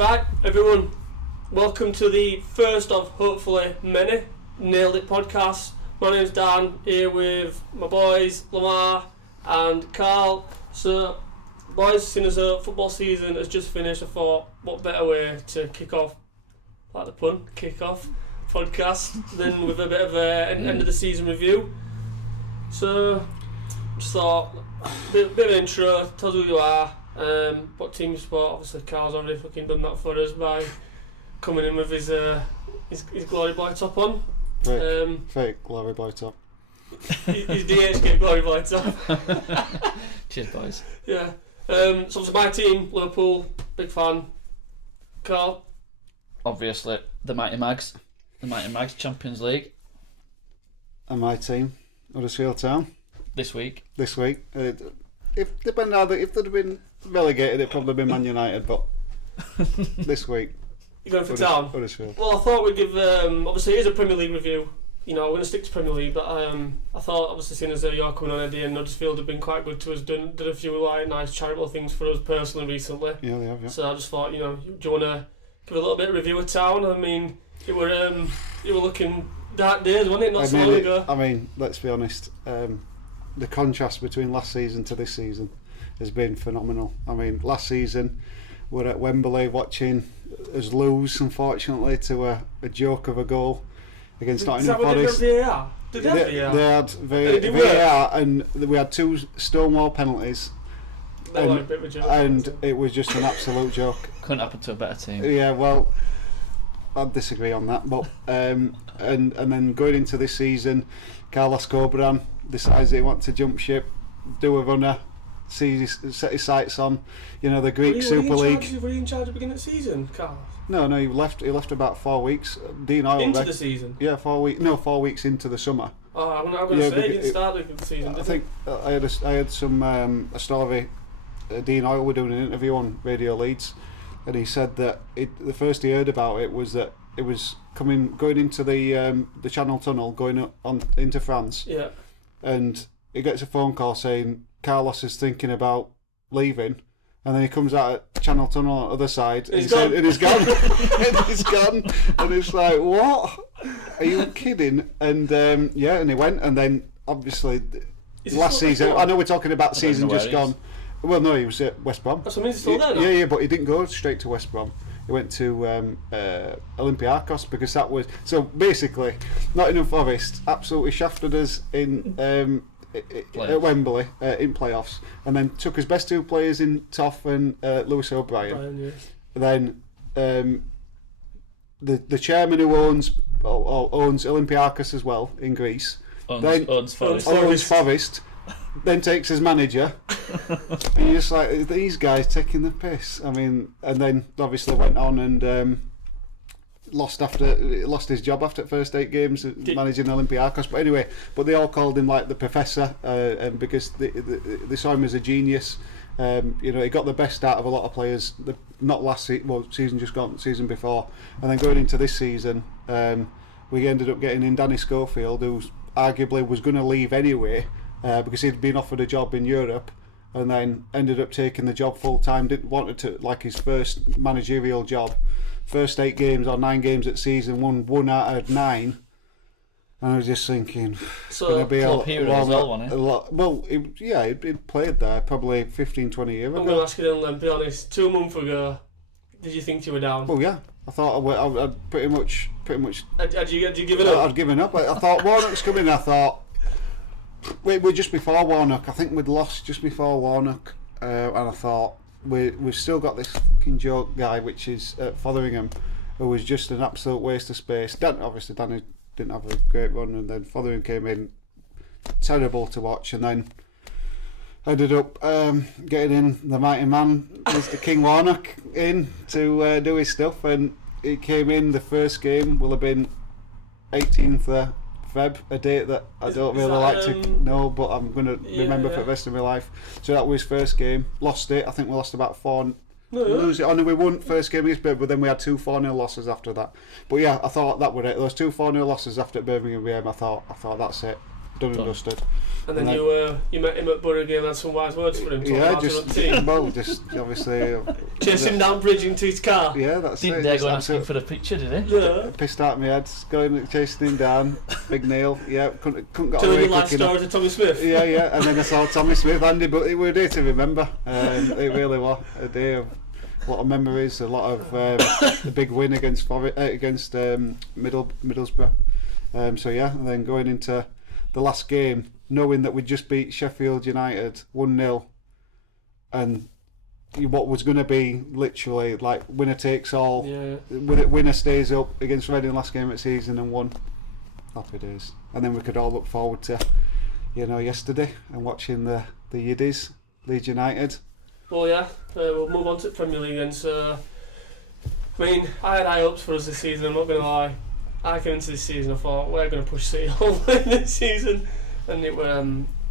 Right, everyone, welcome to the first of hopefully many Nailed It podcasts. My name's Dan, here with my boys Lamar and Carl. So, boys, seeing as the football season has just finished, I thought, what better way to kick off, like the pun, kick off podcast than with a bit of an end of the season review. So, just thought, bit of an intro, tell us who you are, what team you support. Obviously Carl's already fucking done that for us by coming in with his Glory Boy top on. Fake Glory Boy top. His DHK Glory Boy top. Cheers, boys. Yeah. So it's my team, Liverpool, big fan. Carl? Obviously, the Mighty Mags, Champions League. And my team, Huddersfield Town. This week. If they'd have been relegated, it'd probably been Man United, but this week. You're going for Town? Huddersfield. Well, I thought we'd give, obviously it is a Premier League review. You know, we're going to stick to Premier League, but I thought, obviously, seeing as you're coming on, Eddie, and Huddersfield have been quite good to us, done a few nice charitable things for us personally recently. Yeah, they have, yeah. So I just thought, do you want to give a little bit of review of Town? I mean, it were looking dark days, wasn't it? Not so long ago. I mean, let's be honest, the contrast between last season to this season has been phenomenal. I mean, last season we're at Wembley watching us lose, unfortunately, to a joke of a goal against Nottingham Forest. Did they have VAR? Did they have They had VAR, and we had two Stonewall penalties. And it was just an absolute joke. Couldn't happen to a better team. Yeah, well, I'd disagree on that. But and then going into this season, Carlos Corberán decides that he wants to jump ship, do a runner, set his sights on, the Greek Super League. Were you in charge at the beginning of the season, Carlos? No, he left about 4 weeks. Dean Oil into the season? Yeah, 4 weeks. No, 4 weeks into the summer. Oh, I'm going to say he didn't start the season. I think I had some a story. Dean Oil were doing an interview on Radio Leeds, and he said that the first he heard about it was that it was going into the Channel Tunnel, going on into France. Yeah. And he gets a phone call saying Carlos is thinking about leaving, and then he comes out at Channel Tunnel on the other side, and he's gone. And he's gone, and it's like, what? Are you kidding? And and he went, and then obviously last season. I know we're talking about the season just gone. Well, no, he was at West Brom. That's what I mean, he's still there now. Yeah, but he didn't go straight to West Brom. He went to Olympiacos, because that was... So basically, Nottingham Forest absolutely shafted us in at Wembley in playoffs, and then took his best two players in Toff and Lewis O'Brien. Then the chairman who owns Olympiacos as well in Greece owns Forest. Then takes his manager, and you're just like, these guys taking the piss. I mean, and then obviously went on and lost his job after the first 8 games managing Olympiacos. But anyway, they all called him like the professor, and because they saw him as a genius. He got the best out of a lot of players. Not last season just gone, season before, and then going into this season, we ended up getting in Danny Schofield, who arguably was going to leave anyway. Because he'd been offered a job in Europe, and then ended up taking the job full time. Didn't want it to like his first managerial job. First 8 games or 9 games at season, won 1 out of 9. And I was just thinking, so going to be club hero as well, wasn't he? Well, he'd played there probably 15-20 years ago. I'm going to ask you then, be honest. 2 months ago, did you think you were down? Well, yeah. I thought I'd pretty much. Had you given up? I'd given up. I thought Warnock's coming. I thought. We're just before Warnock. I think we'd lost just before Warnock, and I thought we've still got this fucking joke guy, which is Fotheringham, who was just an absolute waste of space. Obviously Danny didn't have a great run, and then Fotheringham came in, terrible to watch, and then ended up getting in the mighty man, Mr. King Warnock, in to do his stuff, and he came in. The first game will have been 18th Feb, a date that I don't really like to know, but I'm going to remember for the rest of my life. So that was his first game. Lost it. I think we lost about 4. Lose it. We won first game against Birmingham, but then we had 2 4-0 losses after that. But yeah, I thought that was it. Those 2 4-0 losses after Birmingham game, I thought that's it. Done and dusted. And then you met him at Borough game and had some wise words for him. Just obviously chased him down bridge into his car. Yeah, that's Didn't it. dare go and ask him for the picture, did he? Yeah. Pissed out my head, going chasing him down. Big Neil, yeah, couldn't get Telling away your life quick story enough. to Tommy Smith. Yeah, and then I saw Tommy Smith, Andy, but it was a day to remember. It really was a day of a lot of memories, a lot of the big win against Middlesbrough. So yeah, and then going into the last game, knowing that we just beat Sheffield United 1-0, and what was going to be literally like winner takes all, winner stays up against Reading last game of the season and won. Happy days. And then we could all look forward to, yesterday and watching the Yiddies, Leeds United. Well, yeah, we'll move on to Premier League, and so I mean, I had high hopes for us this season. I'm not going to lie. I came into this season, I thought we're going to push City all the way this season, and it were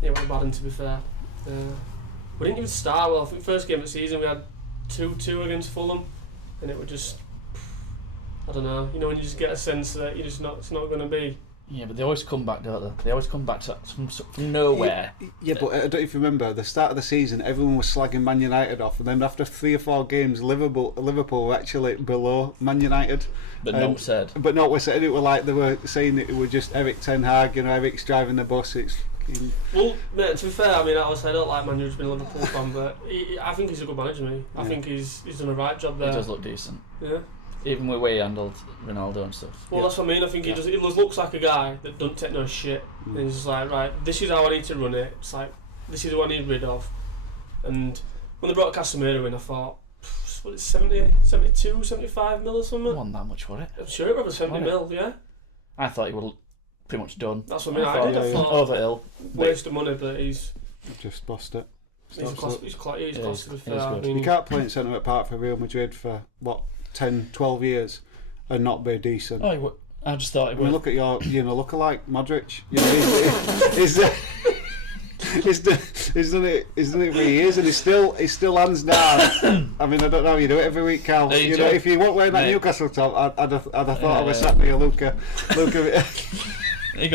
bad. And to be fair, we didn't even start well. I think first game of the season we had 2-2 against Fulham, and it was just, I don't know. When you just get a sense that it's not going to be. Yeah, but they always come back, don't they? They always come back from nowhere. Yeah, but I don't know if you remember, the start of the season, everyone was slagging Man United off, and then after 3 or 4 games, Liverpool were actually below Man United. But not said. But not was said. It was like they were saying that it was just Eric Ten Hag, Eric's driving the bus. It's well, mate, to be fair, I mean, I don't like Man U's been a Liverpool fan, but I think he's a good manager, mate. I think he's done a right job there. He does look decent. Yeah. Even with the way he handled Ronaldo and stuff. Well, that's what I mean. I think he looks like a guy that don't take no shit. And he's just like, right, this is how I need to run it. It's like, this is who I need rid of. And when they brought Casemiro in, I thought, what is 70, 72, 75 mil or something? Wasn't that much, was it? I'm sure it was 70 mil, yeah. I thought he was pretty much done. That's what I mean. I thought over ill. Waste of money, but he's just lost it. He's class to be fair. I mean, you can't play in centre park for Real Madrid for what 10, 12 years and not be decent. Oh, I just thought it would. Look at your lookalike Modric. He's done it for years, and he's still hands down. I mean, I don't know how you do it every week, Cal. If you weren't wearing that Newcastle top, I'd have thought I was sat near Luca. He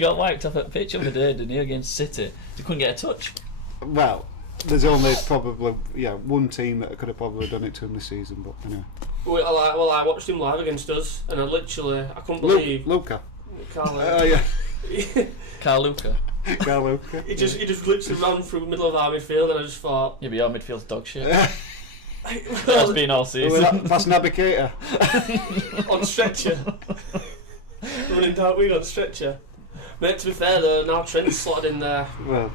got wiped off at pitch the other day, didn't he, against City? He couldn't get a touch. Well, there's only probably one team that could have probably done it to him this season, but anyway. Well, I watched him live against us, and I couldn't believe Luca. Carl Luca. Carl Luca. He just literally ran through the middle of our midfield, and I just thought. Yeah, but your midfield's dog shit. That's been all season. That's Navigator. On stretcher. Running down wheel on stretcher. Mate, to be fair though, now Trent's slotted in there. Well,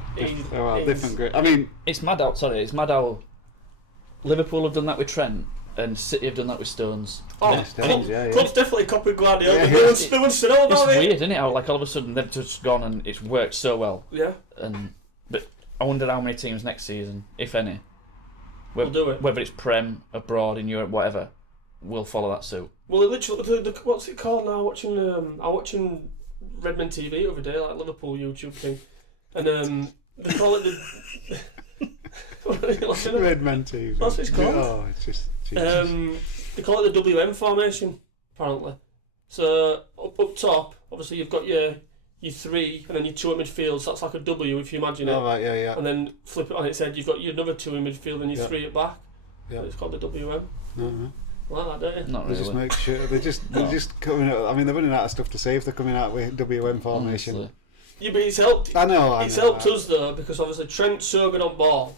different grade. I mean, it's mad how Liverpool have done that with Trent and City have done that with Stones. Club's definitely copied Guardiola. Yeah, no one said all about it. It's weird, isn't it? How all of a sudden they've just gone and it's worked so well. Yeah. But I wonder how many teams next season, if any, will do it. Whether it's Prem, abroad, in Europe, whatever, will follow that suit. Well, it literally, what's it called now? I'm watching Redmond TV the other day, like Liverpool YouTube thing, and they call it the. Redmond TV. That's what it's called. Oh, it's just. They call it the WM formation, apparently. So up top, obviously you've got your 3 and then your 2 at midfield. So that's like a W if you imagine it. Oh right, yeah. And then flip it on its head. You've got your another 2 in midfield and your 3 at back. Yeah. So it's called the WM. No. Like that, don't you? Not really. They just make sure they're just coming out. I mean, they're running out of stuff to say if they're coming out with WM formation. Honestly. Yeah, but it's helped. I know. It's helped us though, because obviously Trent's so good on ball,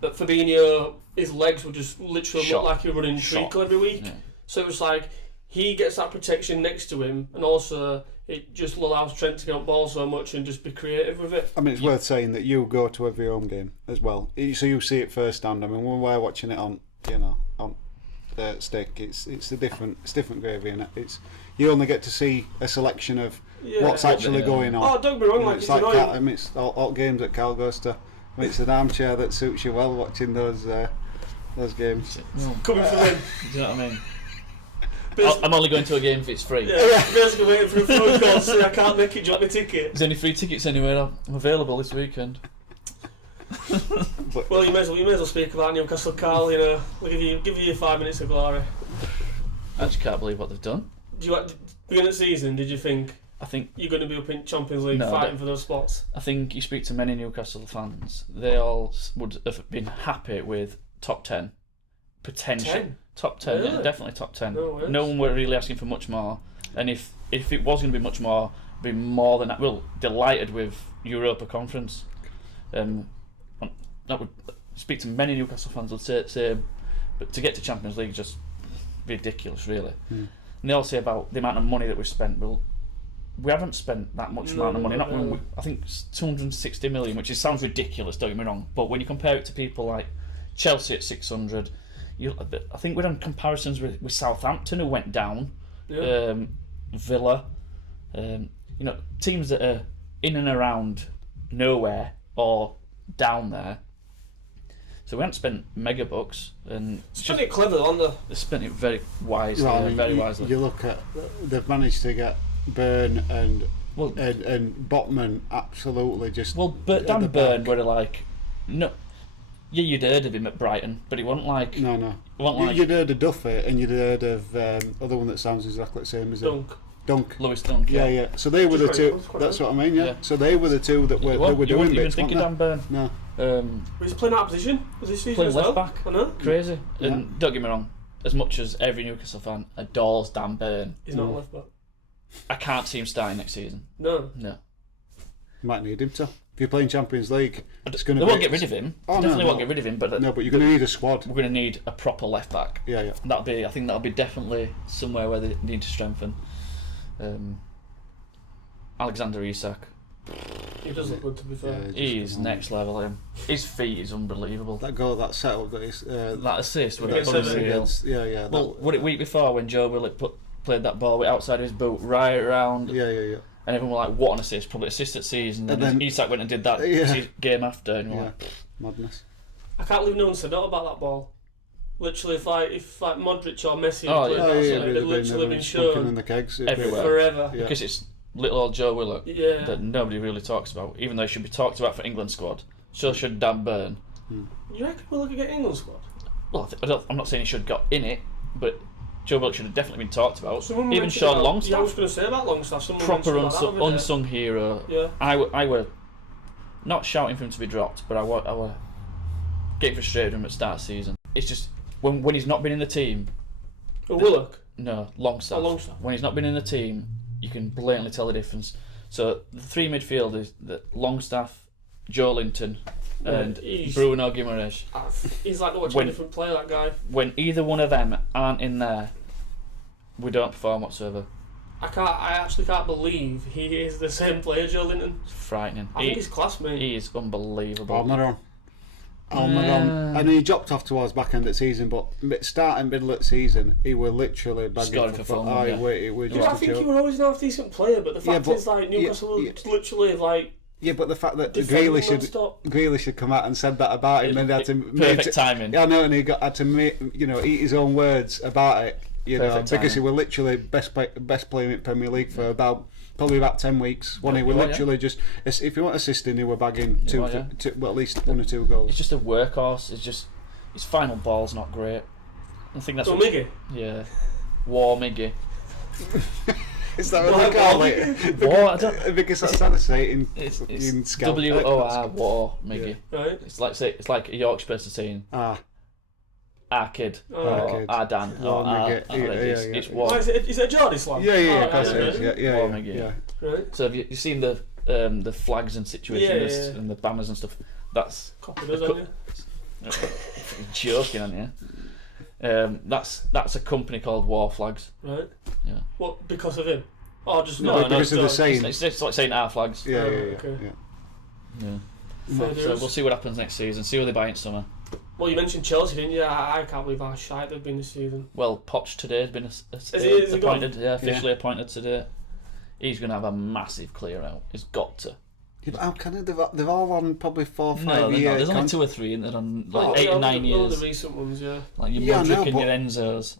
but Fabinho, his legs would just literally look like he was running treacle every week. Yeah. So it was like he gets that protection next to him, and also it just allows Trent to get on ball so much and just be creative with it. I mean, it's worth saying that you go to every home game as well, so you see it firsthand. I mean, when we're watching it on stick, it's different gravy, and you only get to see a selection of what's actually going on. Oh, don't be wrong, it's like it's all games that Cal goes to. I mean, it's an armchair that suits you well watching those games. Coming from him. Do you know what I mean? I'm only going to a game if it's free. Yeah, basically waiting for a phone call to say I can't make it, drop my ticket. Is there any free tickets anywhere available this weekend? Well, you may as well speak about Newcastle, Carl. We'll give you 5 minutes of glory. I just can't believe what they've done. Beginning of the season, did you think I think you're going to be up in Champions League No, fighting for those spots. I think you speak to many Newcastle fans, they all would have been happy with top 10 potential. 10? Top 10, yeah, Really? definitely top 10. No way. No one were really asking for much more, and if it was going to be much more, it'd be more than that. Well, delighted with Europa Conference. That would speak to many Newcastle fans would say, but to get to Champions League is just ridiculous, really. And they all say about the amount of money that we've spent. Well, we haven't spent that much amount of money. Not when I think it's 260 million, which sounds ridiculous. Don't get me wrong, but when you compare it to people like Chelsea at 600, I think we're on comparisons with Southampton, who went down, Yeah. Villa, teams that are in and around nowhere or down there. So we haven't spent mega bucks, and Spent it clever, on the. they spent it very wisely, Well, I mean, very wisely. You look at they've managed to get Byrne and Well- and Botman absolutely just. Well, but at Dan the Byrne back. were like, no, yeah, you'd heard of him at Brighton, but it wasn't like, No. it wasn't like You'd heard of Duffy and you'd heard of other one that sounds exactly the same as him. Dunk. Lewis Dunk. Yeah. So they were the Just two. quite good, That's quite what I mean. Yeah. Yeah. So they were the two that were You doing wouldn't even bits. think of weren't Dan Byrne. they? No. Was he playing out of position? Was he season Playing as left well? back. I know. Crazy. Yeah. And don't get me wrong, as much as every Newcastle fan adores Dan Byrne, He's not a left back. I can't see him starting next season. No. No. Might need him to. If you're playing Champions League, it's going They to. won't get rid of him. Oh, no, Definitely no. won't get rid of him, but No, but you're going to need a squad. we're going to need a proper left back. Yeah. I think that'll be definitely somewhere where they need to strengthen. Alexander Isak, He does look good, to be fair. Yeah, just he's come on. next level. Him, his feet is unbelievable. That goal, that setup, that is. That assist was Against unreal. Everton. Against, yeah. Well, what a week before when Joe Willock played that ball outside his boot right around, Yeah. and everyone were like, "What an assist! Probably assist at season." And And then Isak went and did that Yeah. game after, and you're Yeah. like, Madness. I can't believe no one said that about that ball. Literally, if Modric or Messi Oh, had played yeah. that, yeah, it'd really literally been spunking in shown the kegs. Everywhere. forever. Yeah. because it's little old Joe Willock Yeah. that nobody really talks about, even though he should be talked about for England squad. So should Dan Byrne. You reckon we'll look at England squad? Well, I'm not saying he should have got in it, but Joe Willock should have definitely been talked about. Someone Even mentioned Sean about- Longstaff, Yeah, I was going to say about Longstaff. Someone proper mentioned about that over there. unsung hero. Yeah. I were not shouting for him to be dropped, but I were getting frustrated with him at the start of the season. It's just when he's not been in the team. Oh, Willock. No, Longstaff. Oh, Longstaff. When he's not been in the team, you can blatantly tell the difference. So the three midfielders, Longstaff, Joe Linton, and he's- Bruno Guimaraes. He's like watching When- a different player, that guy. When either one of them aren't in there, we don't perform whatsoever. I actually can't believe he is the same player, Joe Linton. It's frightening. I think he's class, mate. He is unbelievable. Almiron. Yeah. And he dropped off towards back end of the season, but starting middle of the season, he were literally bagging Scoring for fun, yeah. It were Yeah, just I a think he joke. was always an half decent player, but the fact but- is, like, Newcastle yeah. literally, like, Yeah, but the fact that defending Grealish non-stop. had come out and said that about him, and they had to Perfect timing. Yeah, I know, and he had to eat his own words about it. Perfect Because he timing. were literally best player in Premier League for probably about 10 weeks. When he were Oh, yeah. literally just, if you want assisting, he were bagging two, yeah. at least 1 or 2 goals. It's just a workhorse. It's just his final ball's not great. I think that's So what, Miggy. yeah. War Miggy. Is that what Why- they call why- it? War, I don't, Because that's how they say it in it's Scout. WOR War Miggy. Right? It's like a Yorkshire person saying "our kid" Oh. or Our kid. "our Dan" War or "our." Miggy. It's Yeah. War. Oh, is it a Geordie slang? Yeah, Oh, of course right, it is. okay. Yeah. War Miggy. Right. So have you seen the flags and situations Yeah. and the banners and stuff? That's Copy does, haven't you? joking, aren't you? That's a company called War Flags. Right. Yeah. What, because of him? Oh, just No, not because of the just- saying. It's just like saying our flags. Yeah. okay. Yeah. Fair So dues. we'll see what happens next season. See what they buy in summer. Well, you mentioned Chelsea, didn't you? I can't believe how shite they've been this season. Well, Poch today has been Has he gone? appointed. Yeah, officially appointed today. He's going to have a massive clear out. He's got to. Yeah, but how can it? They've all on probably 4 or 5 No, they're not. years. There's only 2 or 3, and they're on like Oh, 8 yeah, or 9 all years. the recent ones, yeah. Like your Yeah, I Mudryk know, and but- your Enzos.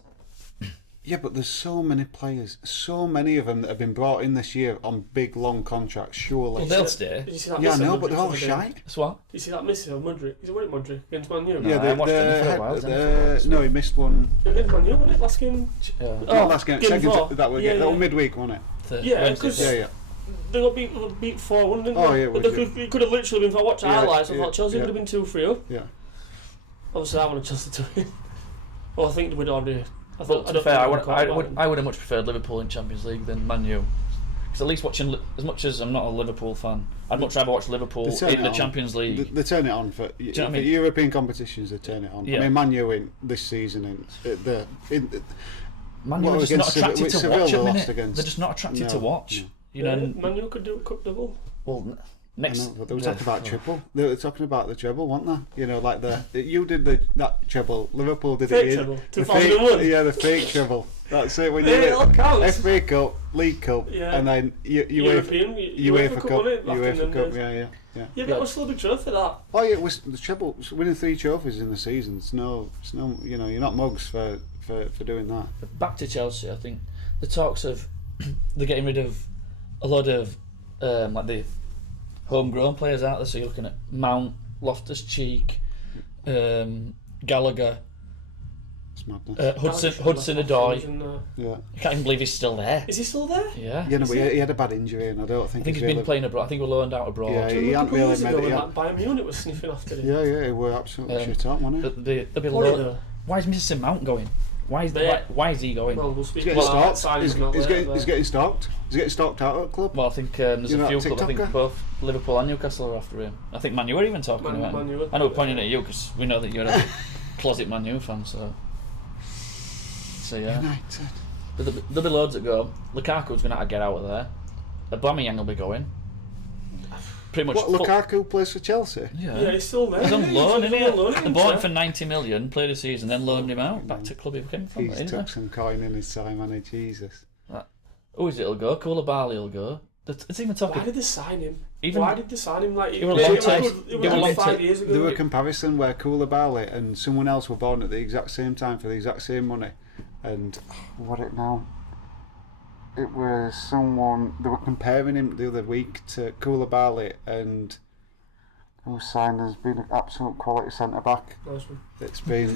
Yeah, but there's so many players, so many of them that have been brought in this year on big, long contracts, surely. Well, they'll stay. Did you see that Yeah, I miss know, of but they're all Mudryk the other day? shite. That's what? Did you see that miss of Mudryk? Is it winning Mudryk against Man U? No. Yeah, I watched them for a while, didn't no, he missed one. Against Man U, wasn't it? Last game? Not Oh, last game, game second. four. That was Yeah, that yeah. was midweek, wasn't it? Yeah, Wednesday. because Yeah. they got beat 4-1, didn't they? Oh, yeah, But we it could have literally been, if I watched Yeah, highlights, I yeah, thought Chelsea yeah. could have been 2-3 up. Yeah. Obviously, I wanted Chelsea to win. Well, I think we'd already. But to be fair, I would have much preferred Liverpool in Champions League than Man U. Because at least watching, as much as I'm not a Liverpool fan, I'd much rather watch Liverpool They turn in it the on. Champions League. They turn it on for, you know what I mean? European competitions. They turn it on. Yeah. I mean, Man U in this season Man U Well, are just against not attracted with to Seville watch they at the lost minute. against. They're just not attracted to No, watch. no. You know, and- Man U could do a cup double. well, I next. know, but they were talking about triple. They were talking about the treble, weren't they? You know, like you did that treble. Liverpool did Fake it. treble, The 2001. Yeah, the fake treble. That's it. When you Yeah, it counts. FA Cup, League Cup, Yeah. and then European, UEFA Cup, wasn't it? Back in UEFA them Cup. days. Yeah. Yeah, but that was still a big trophy, that. Oh yeah, it was the treble. Winning 3 trophies in the season. It's no. You know, you're not mugs for doing that. But back to Chelsea, I think the talks of they're getting rid of a lot of like the homegrown players out there. So you're looking at Mount, Loftus-Cheek, Gallagher, It's madness. Hudson-Odoi. Yeah. I can't even believe he's still there. Is he still there? Yeah. Yeah, no, but he had a bad injury, and I don't think. I think he's been playing abroad. I think we're loaned out abroad. Yeah, Do you he remember hadn't a couple really years made ago it. when Yeah. that Bayern Munich was sniffing after him? Yeah, he were absolutely shit up, wasn't he? But they'll be What loaned. Why is Mr. Mount going? Why is he going? Well, we'll speak He's getting about stalked. He's getting stalked. He's getting stalked out at the club. Well, I think there's You're a not few a clubs. I think TikToker? both Liverpool and Newcastle are after him. I think Man U are even talking about Man him. U. I know we're pointing at you because we know that you're a closet Man U fan. So yeah. United. But there'll be loads that go. Lukaku's going to have to get out of there. Aubameyang will be going. Pretty much. What, Lukaku plays for Chelsea? Yeah, he's still there. He's on loan, He's isn't on loan, he? They bought him for 90 million, played a season, then loaned him out back to club he came from. He's Isn't took he? some coin in his time, hasn't he? Jesus. Who is it'll go? Koulibaly will go. It's even Why talking. did they sign him? Even- Why did they sign him? Like, It was a long time- It it was was a long like 5 time- years ago. There were a wasn't it? comparison where Koulibaly and someone else were born at the exact same time for the exact same money, and what it now? It was someone they were comparing him the other week to Koulibaly, and who signed as being an absolute quality centre back. Nice one. It's been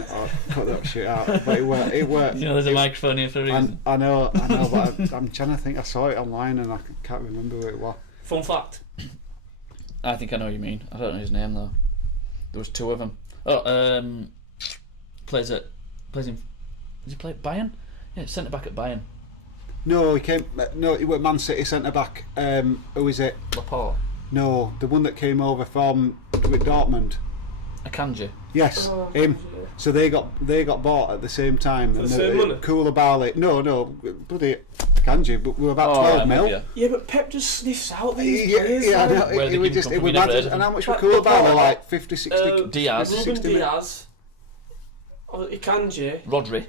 cut that shit out, but it were. You know, there's a microphone here for a reason. I know, but I'm trying to think. I saw it online and I can't remember who it was. Fun fact. I think I know what you mean. I don't know his name though. There was 2 of them. Plays in. Does he play at Bayern? Yeah, centre back at Bayern. No, he came. No, he was Man City centre back. Who is it? Laporte. No, the one that came over from with Dortmund. Akanji. Yes, Oh, him. yeah. So they got bought at the same time. For the same money? Koulibaly. No, bloody Kanji, but we were about 12 I'm mil. with you. Yeah, but Pep just sniffs out these Yeah, players. I like, know. Where It they was give just them it from, was we never mad. heard of And them. how much were Like Koulibaly? Laporte, Like 50, 60. Diaz. Ruben 60 minutes. Diaz. Ikanji. Rodri.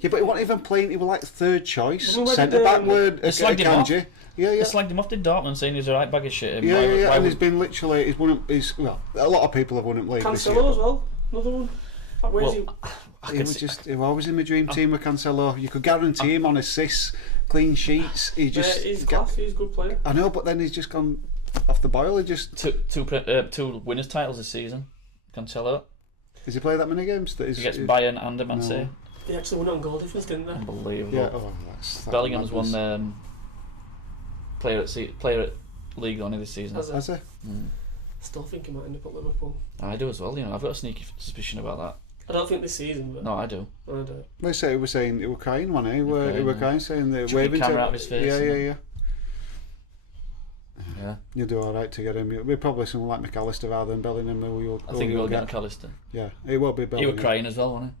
Yeah, but he wasn't even playing. He was like third choice Well, where centre did, back. Word they slagged him off. Kanji. Yeah. They slagged him off to Dortmund saying he's a right bag of shit. Yeah, Why and he's would- been literally. He's one of. He's well. A lot of people have won him league this year. Cancelo as well. Another one. Like, where's Well, he? He was just. He was always in my dream team with Cancelo. You could guarantee him on assists, clean sheets. He just. He's class. He's a good player. I know, but then he's just gone off the boil. He just. two winners titles this season. Cancelo. Has he played that many games? That He gets Bayern and a Man No. City. They actually won it on goal difference, didn't they? Unbelievable. Yeah. Oh, that's. Bellingham's won player at League only this season. Has Has he? Still think he might end up at Liverpool. I do as well. You know, I've got a sneaky suspicion about that. I don't think this season, but No, I do. I don't. They say he was saying he was crying, wasn't he? He were crying, yeah. crying, saying they're Chucking waving camera to out of his face Yeah, and yeah, that. yeah. Yeah. You'll do all right to get him. We're probably someone like McAllister rather than Bellingham. I think we'll get McAllister. Yeah, it won't be He Bellingham. was crying as well, wasn't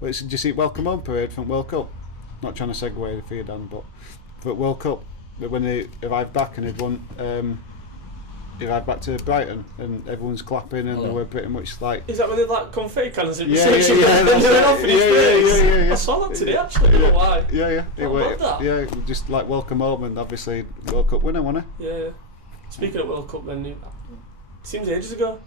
Well, did you see Welcome Home parade from World Cup? Not trying to segue for you, Dan, but for World Cup, when they arrived back and they'd won, he arrived back to Brighton and everyone's clapping and they were pretty much like. Is that when they like confetti cannons in the Yeah, section? yeah, and they went off in his face? yeah. I saw that today actually. I don't know why. Yeah. I love that. Yeah, it was just like Welcome Home and obviously World Cup winner, wasn't Yeah. Speaking of World Cup, then it seems ages ago.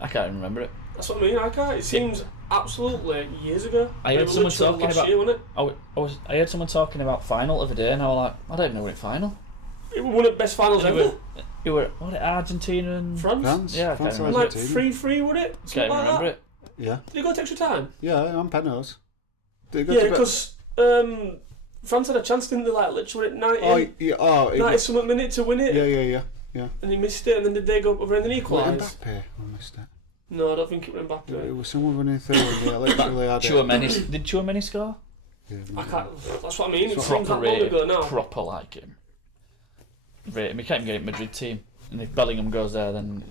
I can't even remember it. That's what I mean. I can't. It seems absolutely years ago. I heard It was someone literally talking last about. year, wasn't I heard someone talking about final of the day, and I was like, I don't even know what final. it? It was one of the best finals It ever. were what, Argentina and France. Yeah, I France can't or Like Argentina. 3-3, would it? Can't Something even like remember that. it. Yeah, Did it go to extra time? yeah, on penalties. Did it go Yeah, to because France had a chance, didn't they? Like literally at 90, it 90 was, something minute to win it, yeah. and he missed it. And then did they go over and then Well, equalise? Mbappe, I missed it. No, I don't think it was Mbappe. It was someone running through and they literally had it. Chouameni, did Chouameni score? Yeah, I can't. That's what I mean. It It's seems that Proper long rate, ago now. proper like him. Rate him. He can't even get a Madrid team, and if Bellingham goes there, then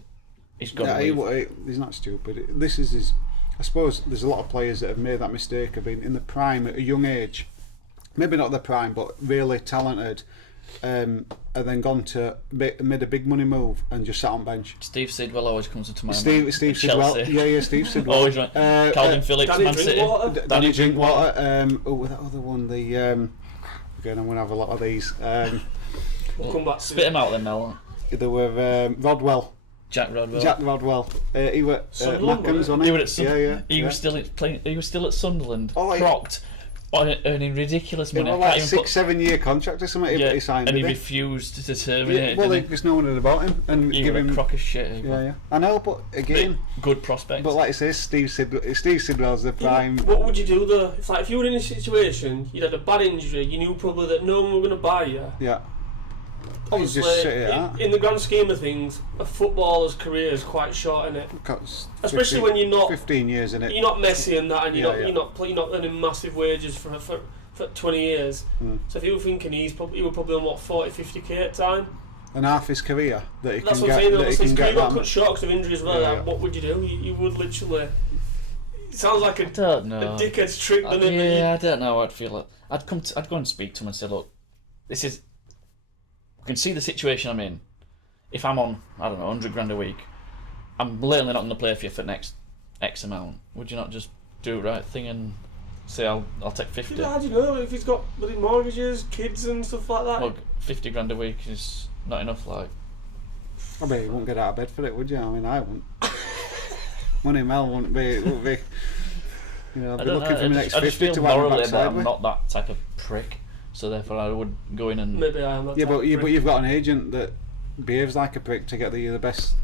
he's got to leave. he's not stupid. This is his. I suppose there's a lot of players that have made that mistake of being in the prime at a young age. Maybe not the prime, but really talented, and then gone to made a big money move and just sat on bench. Steve Sidwell always comes into my Steve mind. Sidwell, Chelsea. yeah, Steve Sidwell. Always right. Calvin Phillips, Danny Man City. Drinkwater. Danny Drinkwater. That other one. Again, I'm gonna have a lot of these. We'll come back to Spit him out then, Mel. There were Rodwell. Jack Rodwell. Jack Rodwell. He was Sunderland, Mackems, wasn't wasn't He he? was at Yeah. He was still playing. He was still at Sunderland. Oh, yeah. Crocked, earning ridiculous It money. was I like can't even 6-7 year contract or something. yeah, He signed and he with it. refused to terminate. Yeah, well, didn't because no one had about him and he give was a him. crock of shit. Yeah. I know, but again, Good prospect. but like I say, Steve Sidwell's the prime. What would you do though? If you were in a situation, you'd had a bad injury, you knew probably that no one were going to buy you. Yeah. Obviously, just sit it out. in the grand scheme of things, a footballer's career is quite short, isn't it? Especially 15 when you're not 15 years in it. You're not Messi and that, and Yeah. you're not earning massive wages for 20 years. Mm. So if you were thinking he were probably on what 40-50k at the time. And half his career that he That's can what I'm get. saying. That he Obviously, can his career get got that. cut short because of injury as well. Yeah, like, yeah. what would you do? You would literally. It sounds like I don't know. a dickhead's trick, doesn't it? Yeah, I don't know how I'd feel. Like. I'd go and speak to him and say, look, this is. You can see the situation I'm in. If I'm on, I don't know, 100 grand a week, I'm literally not going to play for you for the next X amount. Would you not just do the right thing and say I'll take 50? How do you know if he's got bloody mortgages, kids, and stuff like that? Look, 50 grand a week is not enough. Like, I mean, you wouldn't get out of bed for it, would you? I mean, I wouldn't. Money Mel wouldn't be. You know, I'd I be don't looking know. for my I next just 50 feel to have a morally that backside I'm with. not that type of prick. So therefore, I would go in and Maybe I am. That Yeah, type but of prick. you've got an agent that behaves like a prick to get the best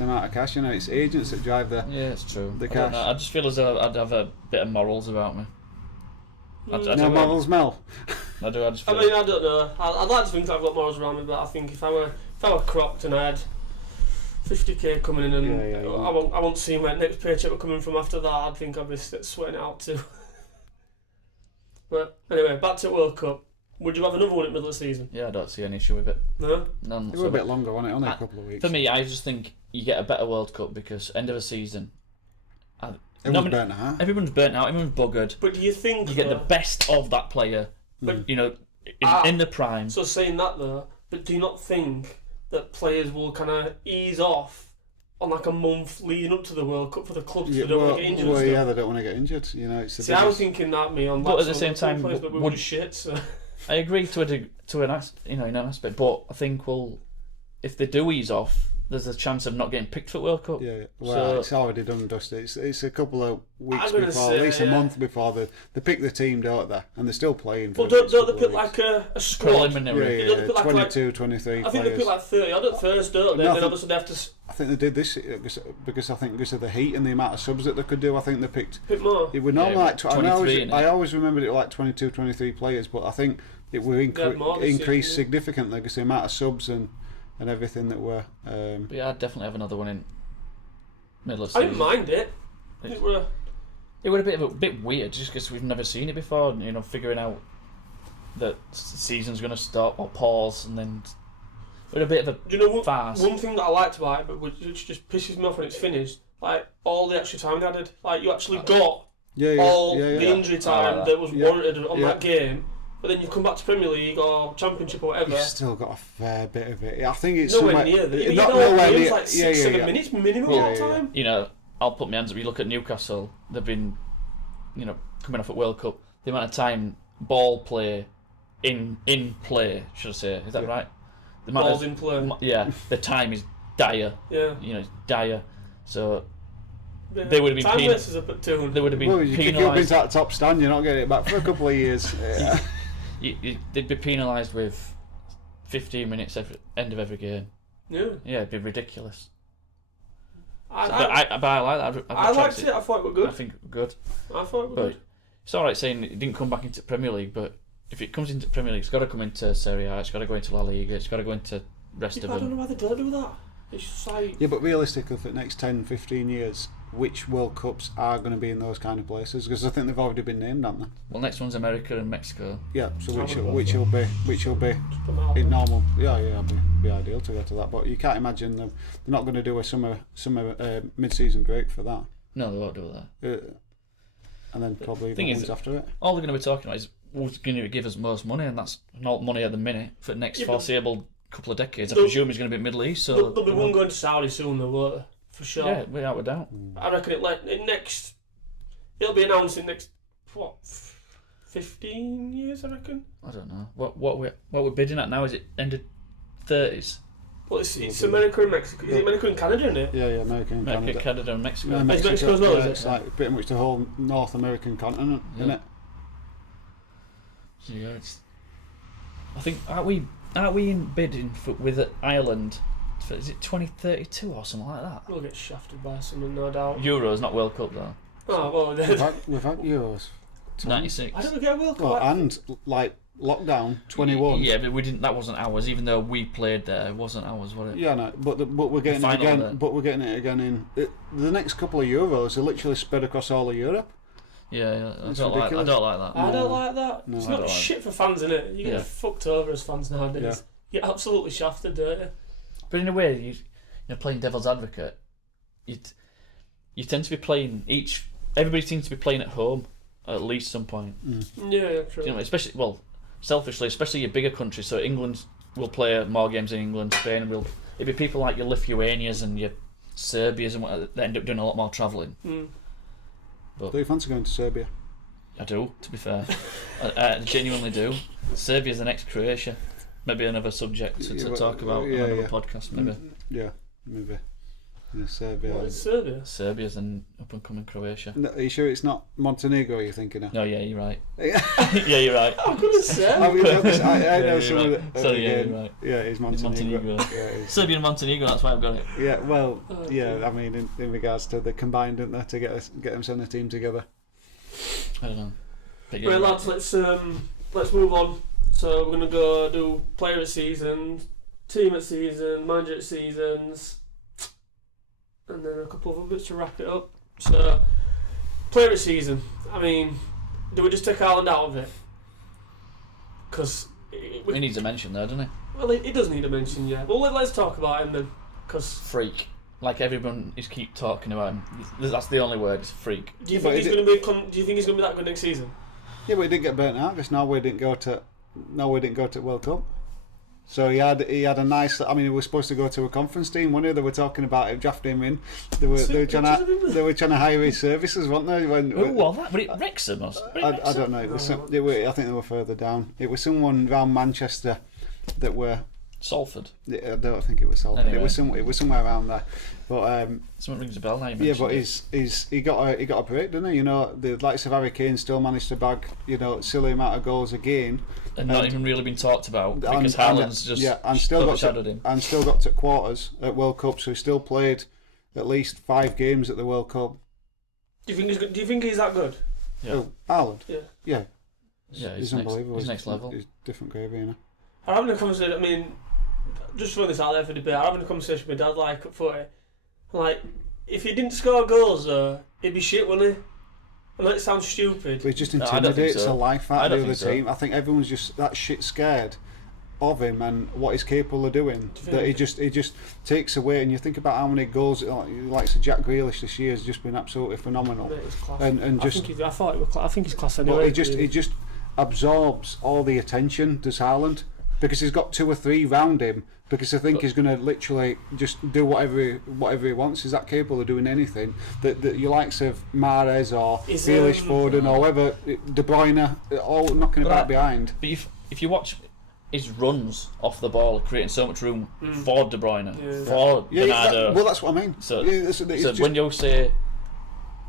amount of cash. You know, it's agents that drive the. yeah, it's true. The I don't cash. know. I just feel as though I'd have a bit of morals about me. I No do. morals, Mel. I do. I just I feel. mean, I don't know. I'd like to think that I've got morals around me, but I think if I were crocked and I had 50k coming in and Yeah, you I won't see my next paycheck were coming from after that, I'd think I'd be sweating it out too. But anyway, back to World Cup. Would you have another one at middle of the season? Yeah, I don't see any issue with it. No? None. It was a bit longer, wasn't it? Only a couple of weeks. For me, I just think you get a better World Cup because end of the season, Everyone's burnt out. everyone's burnt out, everyone's buggered. But do you think You get the though- best of that player, But- you know, in the prime. So saying that though, but do you not think that players will kind of ease off on like a month leading up to the World Cup for the clubs Yeah, that don't well, want to get injured? well, and stuff? yeah, they don't want to get injured. You know, it's the See, I was biggest- thinking that me on. But that at the sort same of time, players, but we would- were just shit. So. I agree to an aspect, but I think if they do ease off, there's a chance of not getting picked for World Cup. Yeah, well, So- it's already done and dusted. It's a couple of weeks I'm gonna before, say, at least a yeah. month before they pick the team, don't they? And they're still playing. For Well, the don't next they couple put of like weeks. a squad? Preliminary. They don't put like 22, 23 I think they players. put like 30 odd at first, don't they? No, I And then think- obviously they have to I think they did this because I think because of the heat and the amount of subs that they could do. I think they picked. pick more. It was not Yeah, like 23, I innit? always remembered it like 22, 23 players, but I think it were had more this increased season, significantly because the amount of subs and everything that were. But yeah, I'd definitely have another one in middle of I season. didn't mind it. It were, It would have been a bit weird just because we've never seen it before, and, you know, figuring out that season's going to stop or pause, and then it would a bit of a do you know farce. one thing that I liked about it, but which just pisses me off when it's finished? Like all the extra time they added. Like you actually got all the injury time that was Yeah. warranted on Yeah. that game. But then you come back to Premier League or Championship or whatever. You've still got a fair bit of it. I think it's Nowhere somewhere, near that. You not know, nowhere games near. like 6-7 minutes minimum Yeah, all the yeah, yeah. time. You know, I'll put my hands up. You look at Newcastle; they've been, you know, coming off at World Cup. The amount of time ball play in play, should I say? Is that Yeah. right? The amount Balls of- in play. Yeah, the time is dire. Yeah. You know, it's dire. So They would have been time wasters up at 200. They would have been Well, you kick you up into that top stand, you're not getting it back for a couple of years. Yeah. They'd be penalised with 15 minutes end of every game. Yeah. Yeah, it'd be ridiculous. I But I like that. I liked it. I thought it was good. I think it was good. I thought it was But good. it's all right saying it didn't come back into Premier League, but if it comes into Premier League, it's got to come into Serie A, it's got to go into La Liga, it's got to go into rest of I don't them. know why they don't do that. It's just like... Yeah, but realistically, for the next 10, 15 years, which World Cups are going to be in those kind of places? Because I think they've already been named, haven't they? Well, next one's America and Mexico. Yeah, so which Probably. will be just put them out. in normal? Yeah, it'd be ideal to go to that. But you can't imagine they're not going to do a summer mid-season break for that, No, they won't do that. and then probably thing the is- ones after it. All they're going to be talking about is who's going to give us most money, and that's not money at the minute for the next Yeah, but- foreseeable couple of decades. I They'll- presume it's going to be Middle East. So There'll be one going to Saudi soon, though, won't there? For sure. yeah, without a doubt. I reckon it'll be announced in next, 15 years, I reckon? I don't know what we're bidding at now. Is it end of 30s? Well, it's America and Mexico. Is it America and Canada, isn't it? Yeah, America and America, Canada. Canada, and Mexico. Yeah, Mexico as well, is it? It's like pretty much the whole North American continent, Yeah. isn't it? So, yeah, I think aren't we in bidding with Ireland? For, is it 2032 or something like that? We'll get shafted by someone, no doubt. Euros, not World Cup though. Oh, well, We've had Euros. 96. I don't get a World Cup. Well, and like lockdown 21. Yeah, but we didn't. That wasn't ours. Even though we played there, it wasn't ours, was it? Yeah, no, but we're getting it final again. there. But we're getting it again in the next couple of Euros. Are literally spread across all of Europe. Yeah. I It's don't like. I ridiculous. don't like that. I don't No. like that. No, It's I not don't like shit for fans, innit? You get Yeah. fucked over as fans nowadays. You're absolutely shafted, don't you? But in a way, you're playing devil's advocate. You tend to be playing each. Everybody seems to be playing at home at least some point. Yeah, true. You know, especially selfishly, especially your bigger countries. So England will play more games in England. Spain will. It'd be people like your Lithuanias and your Serbias and what that end up doing a lot more travelling. Do you fancy going to Serbia? I do, to be fair. I genuinely do. Serbia's the next Croatia. Maybe another subject to talk about on another podcast. Maybe Yeah, maybe. Yeah, Serbia. What is Serbia? Serbia's an up and coming Croatia. No, are you sure it's not Montenegro you're thinking of? No, yeah, you're right. Yeah. Yeah, you're right. I couldn't say. I mean, I know you're someone right. that. Sorry, yeah, you're right. Yeah, it's Montenegro. Montenegro. Yeah, it's, Serbia and Montenegro. That's why I've got it. yeah, well, Oh, yeah. I mean, in regards to the combined, didn't they, to get them send a team together? I don't know. But yeah, Right, you're lads, let's move on. So we're gonna go do player of season, team of season, manager of seasons, and then a couple of other bits to wrap it up. So player of season. I mean, do we just take Ireland out of it? Because He needs a mention though, doesn't he? well, it does need a mention, yeah. Well, let's talk about him then, because Freak. Like everyone is keep talking about him. That's the only word. Is freak. do you But think he's it- gonna be? Do you think he's gonna be that good next season? Yeah, but he didn't get burnt out because Norway didn't go to World Cup. So he had a nice. I mean, he was supposed to go to a conference team. One year they were talking about him, drafting him in. They were trying to hire his services, weren't they? Who was that? Was it Wrexham? I don't know. It was I think they were further down. It was someone around Manchester that were. Salford. I don't think it was Salford. Anyway. It was somewhere around there. But Someone rings a bell now. You yeah, but mentioned he got a break, didn't he? You know, the likes of Harry Kane still managed to bag silly amount of goals again. it. And not even really been talked about because And- Haaland's just and still overshadowed him. and still got to quarters at World Cup, so he still played at least 5 games at the World Cup. Do you think he's that good? Yeah. Oh, Ireland. Yeah. Yeah, Yeah, he's he's next, unbelievable. he's next level. He's different gravy, you know. I'm having a conversation. I mean, just throwing this out there for debate. I'm having a conversation with my dad, like at footy. Like, if he didn't score goals, he'd be shit, wouldn't he? I know it sounds stupid. But he just No, I don't think intimidates so. the life I out of don't the other think so. team. I think everyone's just that shit scared of him and what he's capable of doing. Do you That think- he just takes away. And you think about how many goals, like Sir Jack Grealish this year has just been absolutely phenomenal. Mate, he's class. And just, I think he's class but anyway. he just absorbs all the attention. Does Haaland? Because he's got 2 or 3 round him. Because I think he's going to literally just do whatever he wants. He's that capable of doing anything. That your likes of Mahrez or Is, Grealish, Foden or whoever, De Bruyne, all knocking But about behind. But if you watch his runs off the ball, creating so much room for De Bruyne, Yeah. for Yeah, Bernardo. well, that's what I mean. So, Yeah, it's so just, when you say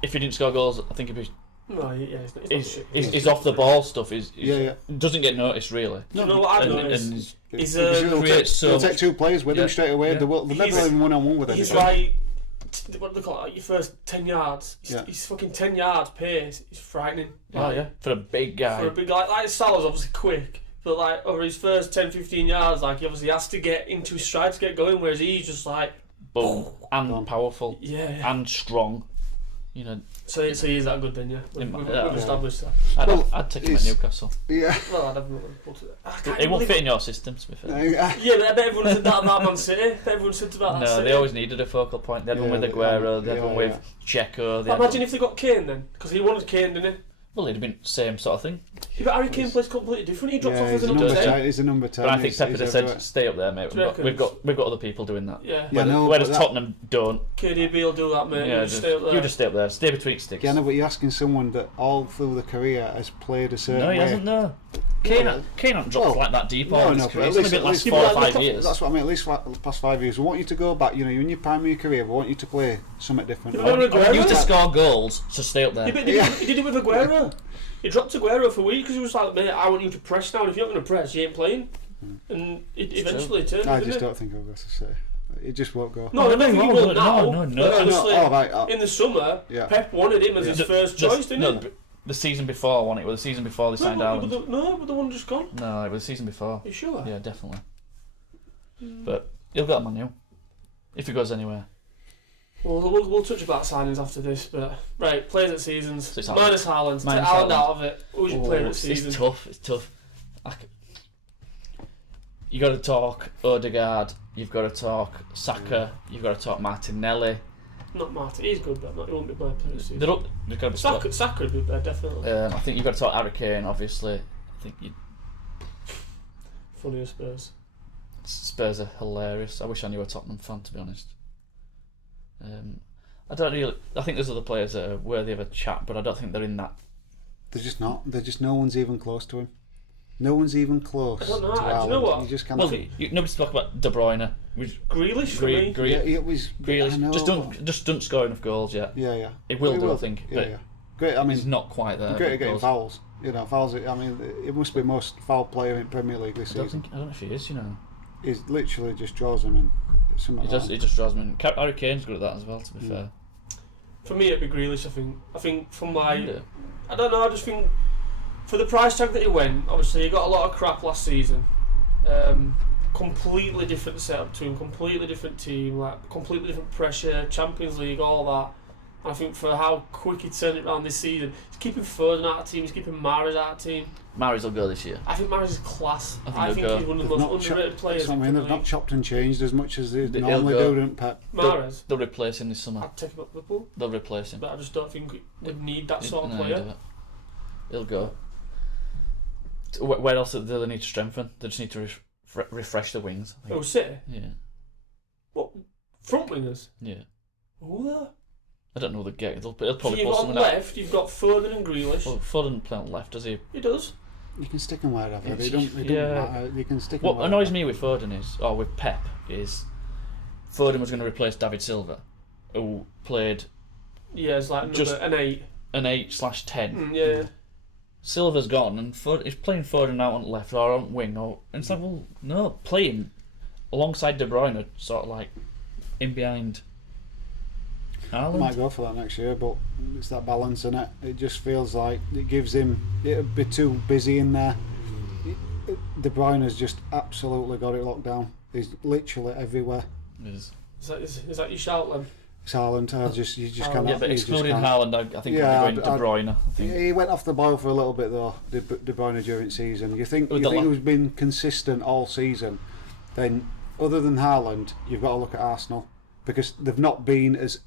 if he didn't score goals, I think he'd be. No, yeah, he's not His off the ball stuff is Yeah. doesn't get noticed really. Do you know what I've noticed? And He's He'll take two players with him straight away. Yeah. They'll never even 1-on-1 with He's anybody. like, what do they call it? Like your first 10 yards. Yeah. He's fucking 10 yards pace. He's frightening. oh yeah, for a big guy. For a big like Salah's obviously quick, but like over his first 10-15 yards, like he obviously has to get into his stride to get going, whereas he's just like Boom. And powerful. yeah. And strong. You know, So he's that good then, yeah. We've established that. I'd take him at Newcastle. Yeah. Well, I'd have put it. I can't It won't believe fit in your system, to be fair. Yeah, but I bet everyone said that about Man City. Everyone said about that. No, City. they always needed a focal point. They had one Yeah, with Aguero, they had yeah, one with Checo. They had Imagine if they got Kane then, because he wanted Kane, didn't he? well, it'd have been same sort of thing. Yeah, but Harry Kane plays completely different. He drops off He's as a a number number 10. 10. He's a number 10. But I think Pep he's would have said, everywhere. "Stay up there, mate. Do you reckon? We've got other people doing that." Yeah. Yeah, no, Whereas but that- Tottenham don't. KDB will do that, mate. Yeah, You just stay up there. you just stay up there. Stay between sticks. Yeah, no, but you're asking someone that all through the career has played a certain No, way. he hasn't. No. Kane hasn't dropped Well, like that deep no, all his but career. at It's only least- been at last least- 4 or Yeah, 5 look, years. That's what I mean. At least the past 5 years, we want you to go back. You know, in your primary career, we want you to play something different. Yeah, I want- but I want you to Aguero- score goals to stay up there. Yeah, but he did it with Aguero. He dropped Aguero for a week because he was like, mate, I want you to press now, and if you're not going to press, you ain't playing. And it eventually turned, I didn't just it? don't think I've got to say. It just won't go. No, I don't think he will now. no. But obviously, Oh, right, in the summer, Yeah. Pep wanted him as his first choice, didn't no, he? the season before, wasn't it? Well, the season before they signed Ireland. But the one just gone. No, it was the season before. Are you sure? Yeah, definitely. But he'll get a Man U if he goes anywhere. Well, we'll touch about signings after this, but right, players at seasons. So it's Minus Haaland. Take Minus Haaland Haaland. out of it. Who's your player at season? It's tough. It's tough. You got to talk Odegaard. You've got to talk Saka. You've got to talk Martinelli. Not Martin. He's good, but he won't be my player at season. They're up. They've got to be Saka would be better, definitely. I think you've got to talk Harry Kane. Obviously, I think Funny as Spurs. Spurs are hilarious. I wish I knew a Tottenham fan, to be honest. I don't really. I think there's other players that are worthy of a chat, but I don't think they're in that. They're just not. They're just no one's even close to him. No one's even close. I don't know. To Do you know Haaland. what? You just can't. Well, nobody's talk about De Bruyne. Grealish for me. yeah, it was. Grealish I know. just don't score enough goals yet. Yeah. It will do, I think. Yeah, but yeah. Great. I he's mean, not quite there. great at getting because- fouls. You know, fouls. I mean, it must be most foul player in Premier League this I season. don't know if he is. You know, He's literally just draws them in. Something he like just that. he just draws me. Harry Kane's good at that as well. To be fair. For me, it'd be Grealish. I think from my. Yeah. I don't know. I just think for the price tag that he went, obviously he got a lot of crap last season. Completely different setup to him, completely different team, like completely different pressure, Champions League, all that. And I think for how quick he turned it around this season, he's keeping Foden out of team, he's keeping Mahrez out of team. Mahrez will go this year. I think Mahrez is class. I think I he'll think go. he's one of They've the not most underrated players. That's what I mean. in They've the not league. chopped and changed as much as they He'll normally go. do, don't Pep? Mahrez, They'll replace him this summer. I'd take him up Liverpool, They'll replace him. but I just don't think we need that sort of No, player. he'll go. Where else do they need to strengthen? They just need to refresh the wings. I Oh, think. City? Yeah, What? Front wingers? yeah. Who are they? I don't know the get. They'll So probably you've put got on someone out. left, you've got Foden and Grealish. Well, Foden play on left, does he? He does. You can stick them wherever. They It's- don't yeah. matter. You can stick them What annoys me with Foden is, or with Pep, is Foden was going to replace David Silva, who played Yeah, it's like Just- an 8. an 8/10. Yeah. Silva's gone, and he's playing Foden out on left or on wing, and it's like, well, no, play him alongside De Bruyne, sort of like in behind Haaland. Might go for that next year, but it's that balance in it. It just feels like it gives him. It'll be too busy in there. De Bruyne has just absolutely got it locked down. He's literally everywhere. Is- Is that your shout then? It's Haaland. You just Oh, cannot. Yeah, but you just excluding can't. Haaland, I think Yeah, I'd be going De Bruyne. I think. He went off the boil for a little bit though, De Bruyne during season. You think With the who's been consistent all season? Then, other than Haaland, you've got to look at Arsenal because they've not been as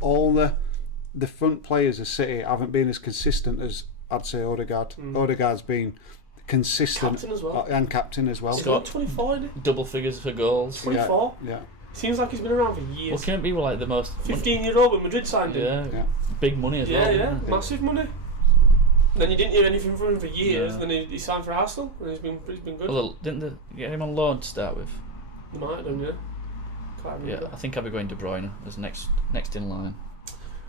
all the front players of City haven't been as consistent as I'd say Odegaard. Odegaard's been consistent Captain as well. and captain as well. He's Scott. got 24, isn't he? Double figures for goals. 24? Yeah, Seems like he's been around for Well, years. can it be like the most 15-year-old when Madrid signed him. yeah, yeah. big money as Yeah, well? yeah, isn't it? massive money. Then you didn't hear anything from him for years, No. then he signed for Arsenal, and he's been good. Well, didn't they get him on loan to start with? They might have done, yeah. Can't Yeah, remember. I think I'll be going De Bruyne as next in line.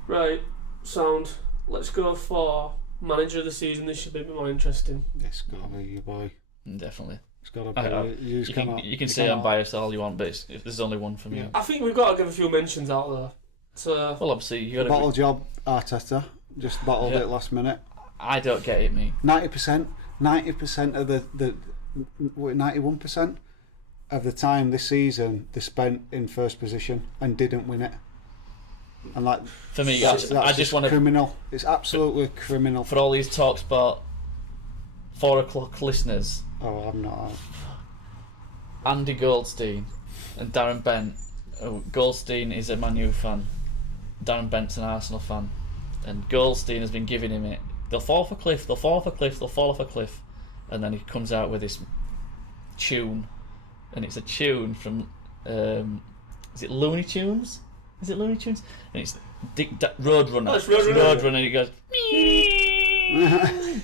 Right, Sound. Let's go for manager of the season. This should be a bit more interesting. It's got to be your boy. Definitely. It's got to be. You can say I'm biased all you want, but there's only one for me. Yeah. I think we've got to give a few mentions out there. So, Well, obviously, you got to. Bottle job, Arteta. Just bottled it last minute. I don't get it, me. 90% of the 91% of the time this season they spent in first position and didn't win it. And like For me, that's I just want to. criminal. It's absolutely criminal. For all these talks about 4 o'clock listeners, Oh, I'm not. Andy Goldstein and Darren Bent. Goldstein is a Man U fan. Darren Bent's an Arsenal fan. And Goldstein has been giving him it. They'll fall off a cliff, they'll fall off a cliff, they'll fall off a cliff. And then he comes out with this tune. And it's a tune from, is it Looney Tunes? Is it Looney Tunes? And it's Roadrunner. Oh, it's Roadrunner. Roadrunner, and he goes,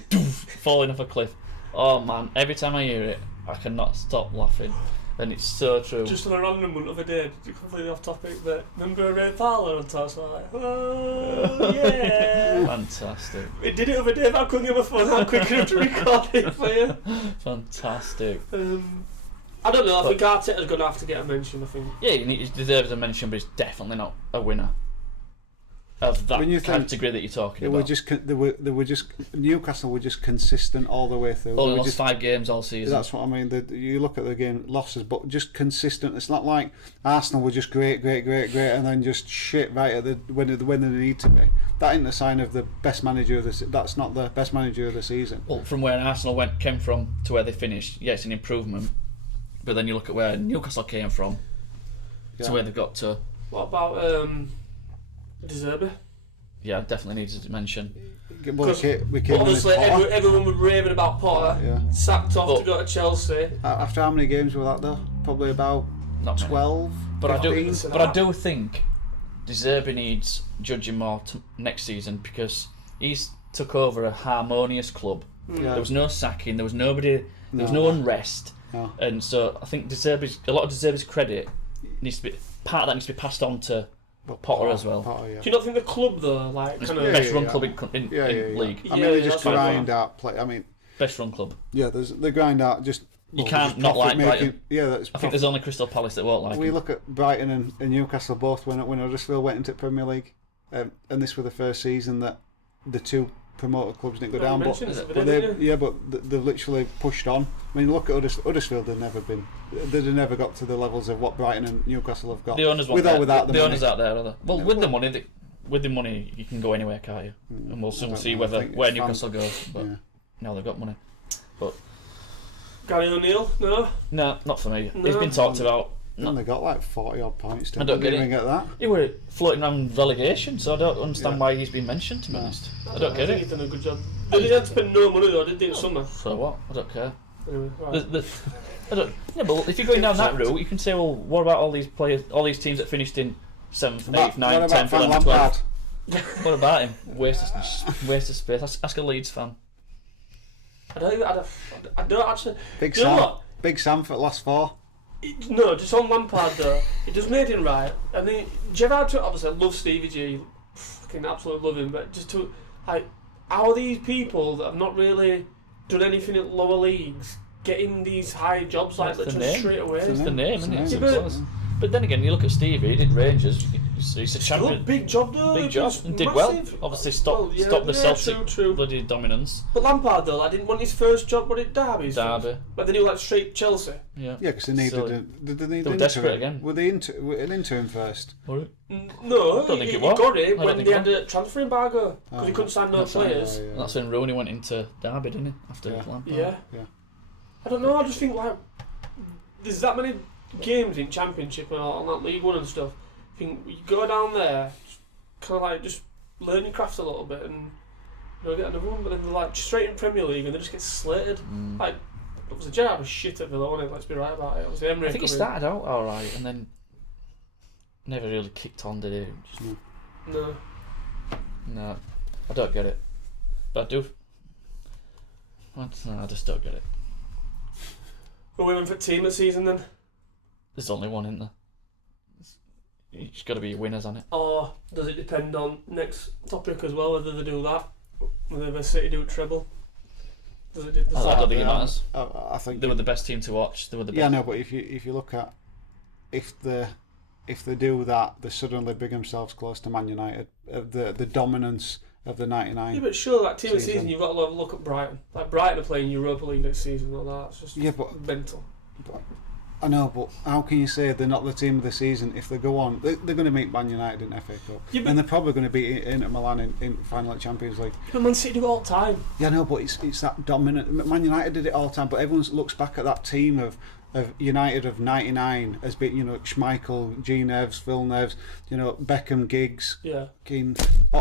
doof, falling off a cliff. Oh man, every time I hear it, I cannot stop laughing. And it's so true. just on a random one of a day, completely off topic, but remember Ray Parlour on top? So I'm like, oh yeah. Fantastic. We did it the other day, but I couldn't get my phone out quick enough to record it for you. Fantastic. I don't know, I think Arteta's going to have to get a mention, I think. Yeah, he deserves a mention, but he's definitely not a winner of that When you think category that you're talking They about. were just Newcastle were just consistent all the way through. Only They were lost just, 5 games all season. That's what I mean. You look at the game losses, but just consistent. It's not like Arsenal were just great, and then just shit right at when they need to be. That ain't a sign of the best manager of the. That's not the best manager of the season. Well, from where Arsenal came from to where they finished, yeah, it's an improvement. But then you look at where Newcastle came from to where they've got to. What about De Zerbi? Yeah, definitely needs to mention. Well, we came Obviously, everyone was raving about Potter. Yeah. Sacked off to go to Chelsea. After how many games were that though? Probably about Not many. 12. But 15. I do think De Zerbi needs judging more next season because he's took over a harmonious club. Yeah. There was no sacking. There was nobody. There was no unrest. No. And so I think a lot of De Zerbi's credit needs to be part of that needs to be passed on to Potter as well. Potter, yeah. Do you not think the club though, like It's kind the of best run club in league. I mean, Yeah, they just that's right. grind out play. I mean, Best run club. yeah, they grind out just. You well, can't just not like profit making. Brighton. Yeah, that's. I think there's only Crystal Palace that won't like We him. look at Brighton and Newcastle both when Huddersfield went into Premier League, and this was the first season that the two promoted clubs didn't go down. But they've literally pushed on. I mean, look at Huddersfield. They've never got to the levels of what Brighton and Newcastle have got. The owners with or without the money. owners out there, are they? Well, Yeah, with well- the money, you can go anywhere, can't you? And we'll I soon don't see know, I where think it's Newcastle goes. But Yeah. now they've got money. Gary O'Neill, no? No, not for me. No. He's been talked about. And they got like 40 odd points. I don't get even it. get that. He were floating around relegation, so I don't understand Yeah. why he's been mentioned. To be honest, I don't get think it. he's done a good job. They didn't spend no money though, did they, in summer? So what? I don't care. Anyway, right. I don't. Yeah, but if you're going down that route, you can say, well, what about all these players, all these teams that finished in 7th, 8th, 9th, 10th, Frank 11th, 12th? Lampard? What about him? Waste of space. Ask a Leeds fan. I don't actually. Big You know Sam. what? Big Sam for the last 4. No, just on Lampard though, it does made him right. I mean, Gerrard, obviously, I love Stevie G, fucking absolutely love him, but just to, like, how are these people that have not really done anything at lower leagues getting these high jobs like That's the literally name. straight away? It's the name, isn't it? It's It's the name. close. But then again, you look at Stevie. He did Rangers. He's a champion. Good, big job though. Big it job. was And did well. massive. Obviously, stop the yeah, Celtic true. bloody dominance. But Lampard though, I didn't want his first job. What did Derby's? Derby. But then he like straight Chelsea. Yeah. Yeah, because they needed. Silly. Did they need They were an desperate interim? again. Were they an interim first? Were it? No, don't think he it was. got it I don't when think they it had a transfer embargo because he couldn't sign no That's right. players. Yeah. That's when Rooney went into Derby, didn't he? After Yeah. Lampard. Yeah. Yeah. I don't know. I just think like there's that many games in Championship and all, on that League One and stuff. I think you go down there, kind of like just learn your craft a little bit and get another one. But then they're like straight in Premier League and they just get slated. Like obviously Gerrard was shit at Villa, wasn't he? Let's be right about it. Obviously Emery. I think he come in. started out all right, and then never really kicked on, did he? Just, No. no, I don't get it. But I do. I just don't get it. We're women for team this season then. There's only one, isn't there? it's got to be winners on it. Or does it depend on next topic as well, whether they do that? Whether City do treble? Does it I don't think it matters. I think They were the best team to watch. They were the best. Yeah, no, but if you look at if they do that, they suddenly bring themselves close to Man United. The dominance of the '99. Yeah, but sure, like team of the season. season, you've got to look at Brighton. Like Brighton are playing Europa League next season, all that. It's just mental. I know, but how can you say they're not the team of the season if they go on? They're going to meet Man United in FA Cup, and they're probably going to beat Inter Milan in final at Champions League. But Man City do it all the time. Yeah, no, but it's that dominant. Man United did it all the time, but everyone looks back at that team of United of '99 as being, Schmeichel, G Neves, Phil Neves, Beckham, Giggs, Keane,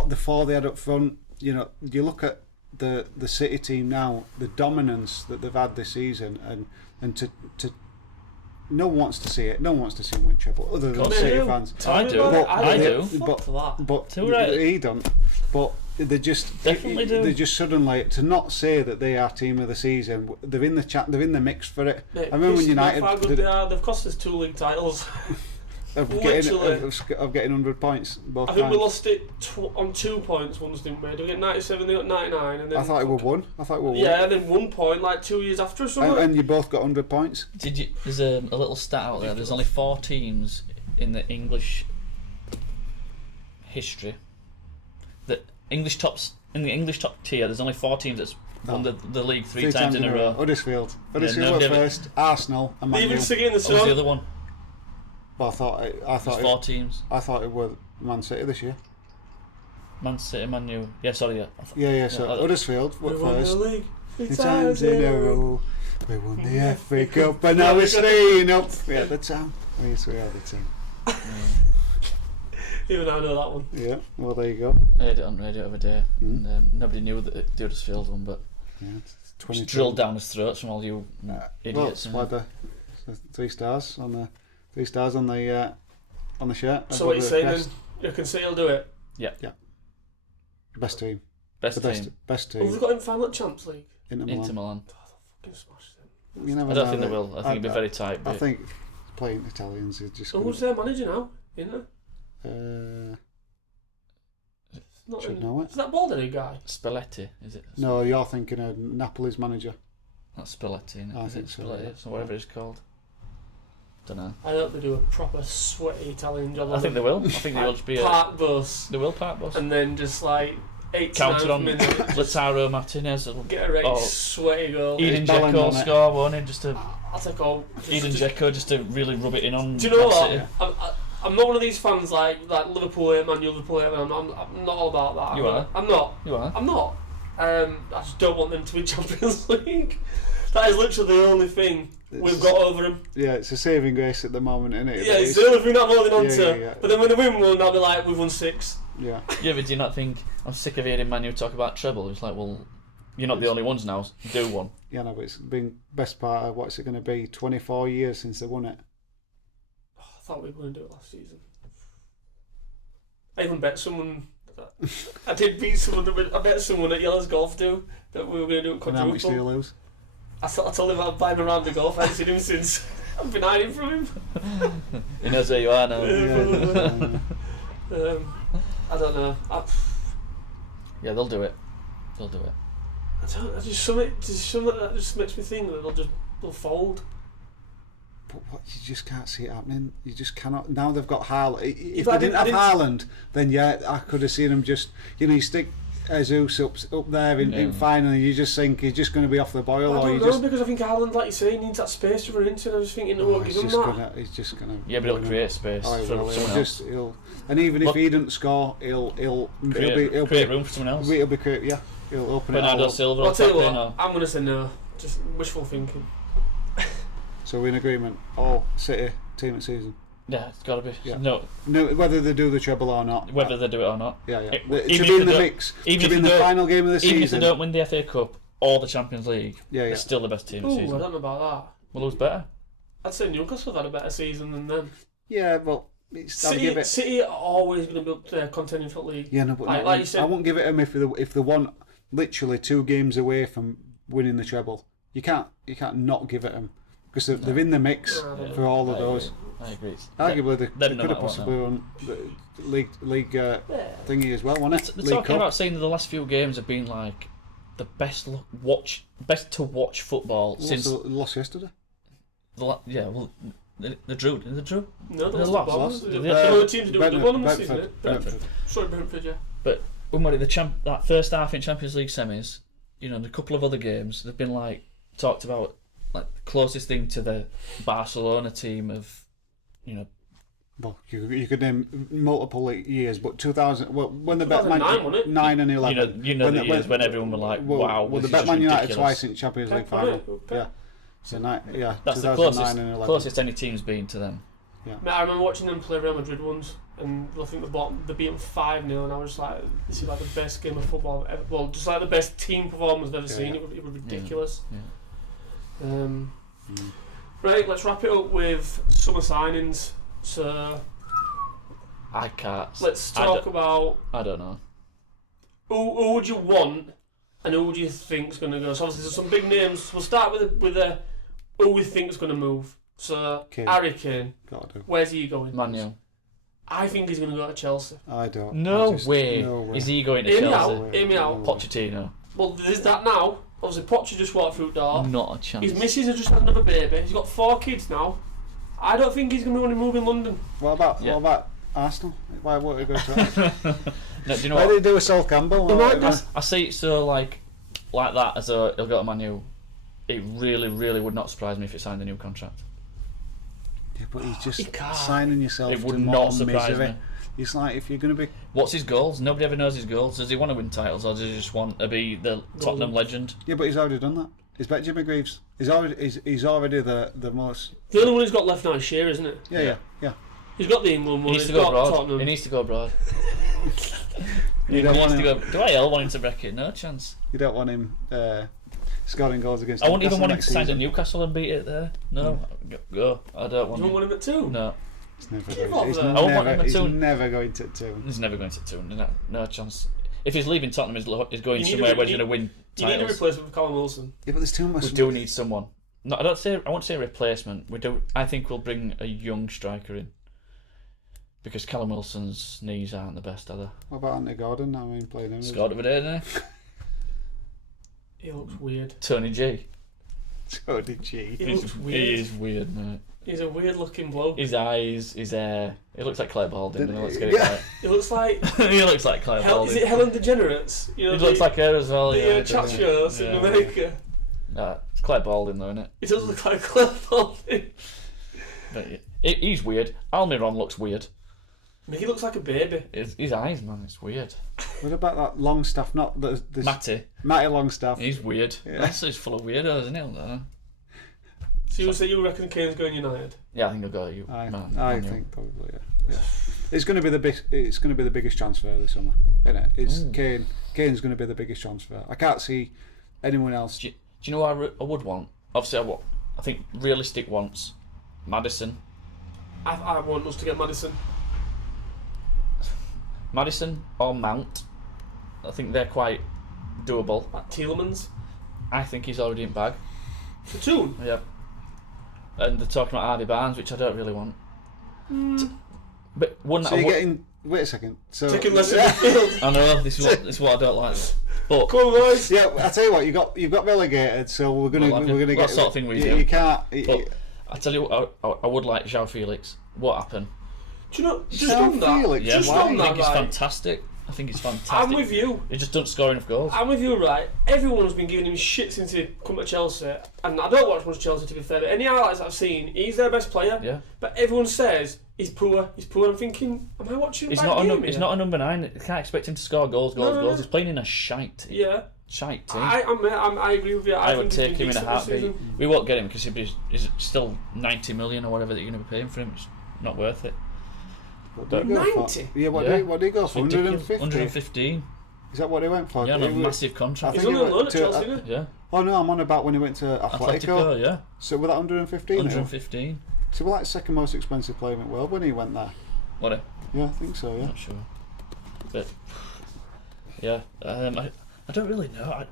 the four they had up front. You look at the City team now, the dominance that they've had this season, and to no one wants to see it. No one wants to see them win treble, other than City fans. I do. I do. But right. he don't. But they just Definitely do. They just suddenly, to not say that they are team of the season, they're in the chat. They're in the mix for it. Mate, I remember when United how good they are. They've cost us 2 league titles. of getting 100 points both I think times. we lost it on 2 points once, didn't we? Did we get 97? They got 99, and then I thought it were one. Yeah, and then 1 point like 2 years after or something. And you both got 100 points. Did you? There's a little stat out there. There's only 4 teams in the English history that in the English top tier. There's only 4 teams that's won the league three times in a row. Huddersfield were nobody ever- first. Arsenal and Man Even U. City in the What was sun. the other one? Well, I There's thought 4 teams. I thought it were Man City this year. Man City, Man U. Yeah, sorry. Yeah. Yeah. So Yeah, Huddersfield were We won the first. league 3 times in a row. We won the FA Cup and now we're staying up. We had the town. We used to have the team. Even I know that one. Yeah, well there you go. I heard it on radio the other day, and nobody knew that it did Huddersfield one, but Yeah, it's 20 drilled down his throats from all you Well, idiots. it's why the 3 stars on the shirt. So what you above the saying then? crest. You can say he'll do it. Best team. Best The team. best Oh, team. we've got him final at Champions League. Inter Milan. Inter Milan. Fucking smashed them. You never I don't know think they that- will. I think it'll be very tight. I But think playing Italians is just. Who's their manager now? Isn't it? Should know it. Is that Baldery guy? Spalletti, is it? No, you're thinking of Napoli's manager. That's Spalletti, isn't it? I Is think it so, Spalletti? yeah. So whatever it's called. Don't know. I hope they do a proper sweaty Italian job. I think they will. I think they will just be a. park bus, They will park bus. and then just like 8 to Counted 9 on minutes. Lautaro Martinez. Get a right Oh. sweaty goal. Eden Balling Dzeko on it. score one in just to I'll take all. Eden Dzeko just to really rub it in on. Do you know Man what? City. I'm not one of these fans like Liverpool hate Man, Liverpool hate Man. I'm not all about that. You are. I'm not. You are. I'm not. I just don't want them to win Champions League. That is literally the only thing we've got over them. Yeah, it's a saving grace at the moment, isn't it? Yeah, it's the only thing that I'm holding on Yeah, to. yeah. But then when they win one, I'll be like, we've won 6. Yeah. Yeah, but do you not think I'm sick of hearing Man U talk about treble? It's like, well, you're not the only ones now. Do one. Yeah, no, but it's been best part of what's it going to be? 24 years since they won it. I thought we were going to do it last season. I even bet someone. I did beat someone. I bet someone at Yellow's Golf do that we were going to do it And how much do you quadruple. lose? I told him I'd buy him around the golf. I haven't seen him since. I've been hiding from him. He knows where you are now. I don't know. Yeah, they'll do it. They'll do it. I just something that just makes me think that they'll fold. But what, you just can't see it happening. You just cannot. Now they've got Haaland. If But they didn't I have didn't- Haaland, then yeah, I could have seen them just. You stick Jesus up there in final, and you just think he's just going to be off the boil, I or don't you know, just. because I think Haaland, like you say, needs that space to run into, and I was thinking, oh, give him that. He's just gonna. Yeah, but he'll create space Oh, for he will. someone else. And even if Look- he didn't score, he'll Create room for someone else. He'll open it all Bernardo up. Silva. I'll tell you tap in, what, or- I'm going to say no. Just wishful thinking. So we're in agreement. All City team at season. Yeah, it's got to be. Yeah. No, No, whether they do the treble or not. whether they do it or not. Yeah. Even To if be in they the don't- mix. even To if be in they the don't- final game of the Even if they season. don't win the FA Cup or the Champions League, Yeah. they're still the best team this Ooh, I season. don't know about that. Well, who's better? I'd say Newcastle have had a better season than them. Yeah, but I'll give it. City are always going to be up there contending for the league. Yeah, no, but Like you said- I won't give it them if they want literally 2 games away from winning the treble. You can't not give it them because they're in the mix No, I don't for all of I those. agree. I agree. Arguably, they them no could have matter what possibly won the league thingy as well, wasn't it? They're League talking Cup. about saying that the last few games have been like the best to watch football since Lost yesterday. They drew. Did they drew? No, They that's lost. the Bombers. Did Some they? of the teams are doing one of them this season. Brentford. Sorry, Brentford, yeah. But when that first half in Champions League semis, and a couple of other games, they've been like talked about like the closest thing to the Barcelona team of, Well, you could name multiple years, but 2000. Well, when the 2009, wasn't it? 9 and 11. the years when everyone were like, wow, well, this the is just Man United ridiculous. twice in Champions League final. Yeah. So That's the 2009 and 11. closest any team's been to them. Mate, I remember watching them play Real Madrid once, and I think they beat them 5-0, and I was like, this is like the best game of football I've ever. Well, just like the best team performance I've ever seen. It was ridiculous. Yeah. Right, let's wrap it up with summer signings. So I can't. let's talk about I don't know. who would you want and who would you think's going to go. So obviously there's some big names. We'll start with who we think's going to move. So Kane. Harry Kane, Gotta do. where's he going? Manu. I think he's going to go to Chelsea. I don't. No I just- way. No way. Is he going to Hear me Chelsea? out. Hear me out. Pochettino. Well, there's that now. Obviously, Poch just walked through the door. Not a chance. His missus has just had another baby. He's got 4 kids now. I don't think he's going to want to move in London. What about Arsenal? Why won't he go to Arsenal? No, do you know Why what? did they do with Sol Campbell? I see it so like that as a he'll go to Man U. It really, really would not surprise me if he signed a new contract. Yeah, but he's just He can't. signing yourself It to would more not surprise misery. me. It's like if you're going to be. What's his goals? Nobody ever knows his goals. Does he want to win titles, or does he just want to be the Tottenham legend? Yeah, but he's already done that. He's better Jimmy Greaves. He's already the most. The only one who's got left now is Shearer, isn't it? Yeah. He's got the England He one. needs He's to go got abroad. Tottenham. He needs to go abroad. He You don't needs want to him. go. Do I want him to wreck it? No chance. You don't want him scoring goals against. I wouldn't even Newcastle want him to next sign to season. Newcastle and beat it there. No, go. I don't want You him. don't want him at 2? No, He's never Give going. up He's there. I won't want him at he's 2. never going to 2. he's never going to 2. No chance. If he's leaving Tottenham, he's going You need somewhere a- where he's going to win You need a titles. replacement for Callum Wilson. Yeah, but there's too much. We do need someone. No, I won't say a replacement. We do. I think we'll bring a young striker in because Callum Wilson's knees aren't the best, are they? What about Anthony Gordon? I mean, playing him. Scored over there, didn't He looks weird. he? Tony G. So did she? He looks He weird. is weird, mate. He's a weird looking bloke. His eyes, his hair. He looks like Claire Baldwin. Didn't Let's he? get it Yeah. right. He looks like. He looks like Claire Is Baldwin. it Helen DeGeneres? You know, He looks like her as well. the chat shows in America. Nah, it's Claire Baldwin though, isn't it? He does look like Claire Baldwin. But he's weird. Almiron looks weird. I mean, he looks like a baby. His eyes, man, it's weird. What about that Longstaff? Not the Matty, Matty Longstaff. he's weird. Yeah. That's just full of weirdos, isn't it? So you reckon Kane's going United? Yeah, I think he'll go to you. I Man, think probably yeah. It's going to be the biggest transfer this summer, isn't it? It's Kane's going to be the biggest transfer. I can't see anyone else. Do you know what I would want? Obviously, I think realistic wants Maddison. I want us to get Maddison. Maddison or Mount. I think they're quite doable. Like Tielemans. I think he's already in bag. Platoon. Yeah. And they're talking about Hardy Barnes, which I don't really want. But one So that I you're would, getting. Wait a second. So Taking less in the field. I know this is what I don't like. But Come on, boys. Yeah, I tell you what, you've got relegated, so we're gonna Well, we're gonna what get sort of thing we you, do. you can't. But I tell you what, I would like João Felix. What happened? Do you know? Just João on that. Felix, Yeah, just why? on I think that, he's right? fantastic. I think he's fantastic. I'm with you. He just doesn't score enough goals. I'm with you, right? Everyone's been giving him shit since he come to Chelsea, and I don't watch much Chelsea to be fair. But any highlights I've seen, he's their best player. Yeah. But everyone says he's poor. He's poor. I'm thinking, am I watching? He's the not right a game he's here? not a number 9. You can't expect him to score goals. No. He's playing in a shite team. Yeah. Shite team. I agree with you. I think would take he's him been in a decent this heartbeat. season. We won't get him because he's still 90 million or whatever that you're going to be paying for him. It's not worth it. What did he go for? 90? Yeah, what Yeah. did he go for? Ridiculous. 150. 115. Is that what he went for? Yeah, on He a was- massive I contract. He's think only he on loan at went to- Chelsea, isn't he? Yeah. Oh no, I'm on about when he went to Atletico. Atletico, yeah. So was that 115? 115. So we're like second most expensive player in the world when he went there. What? Yeah, I think so. Yeah. Not sure. But yeah, I don't really know.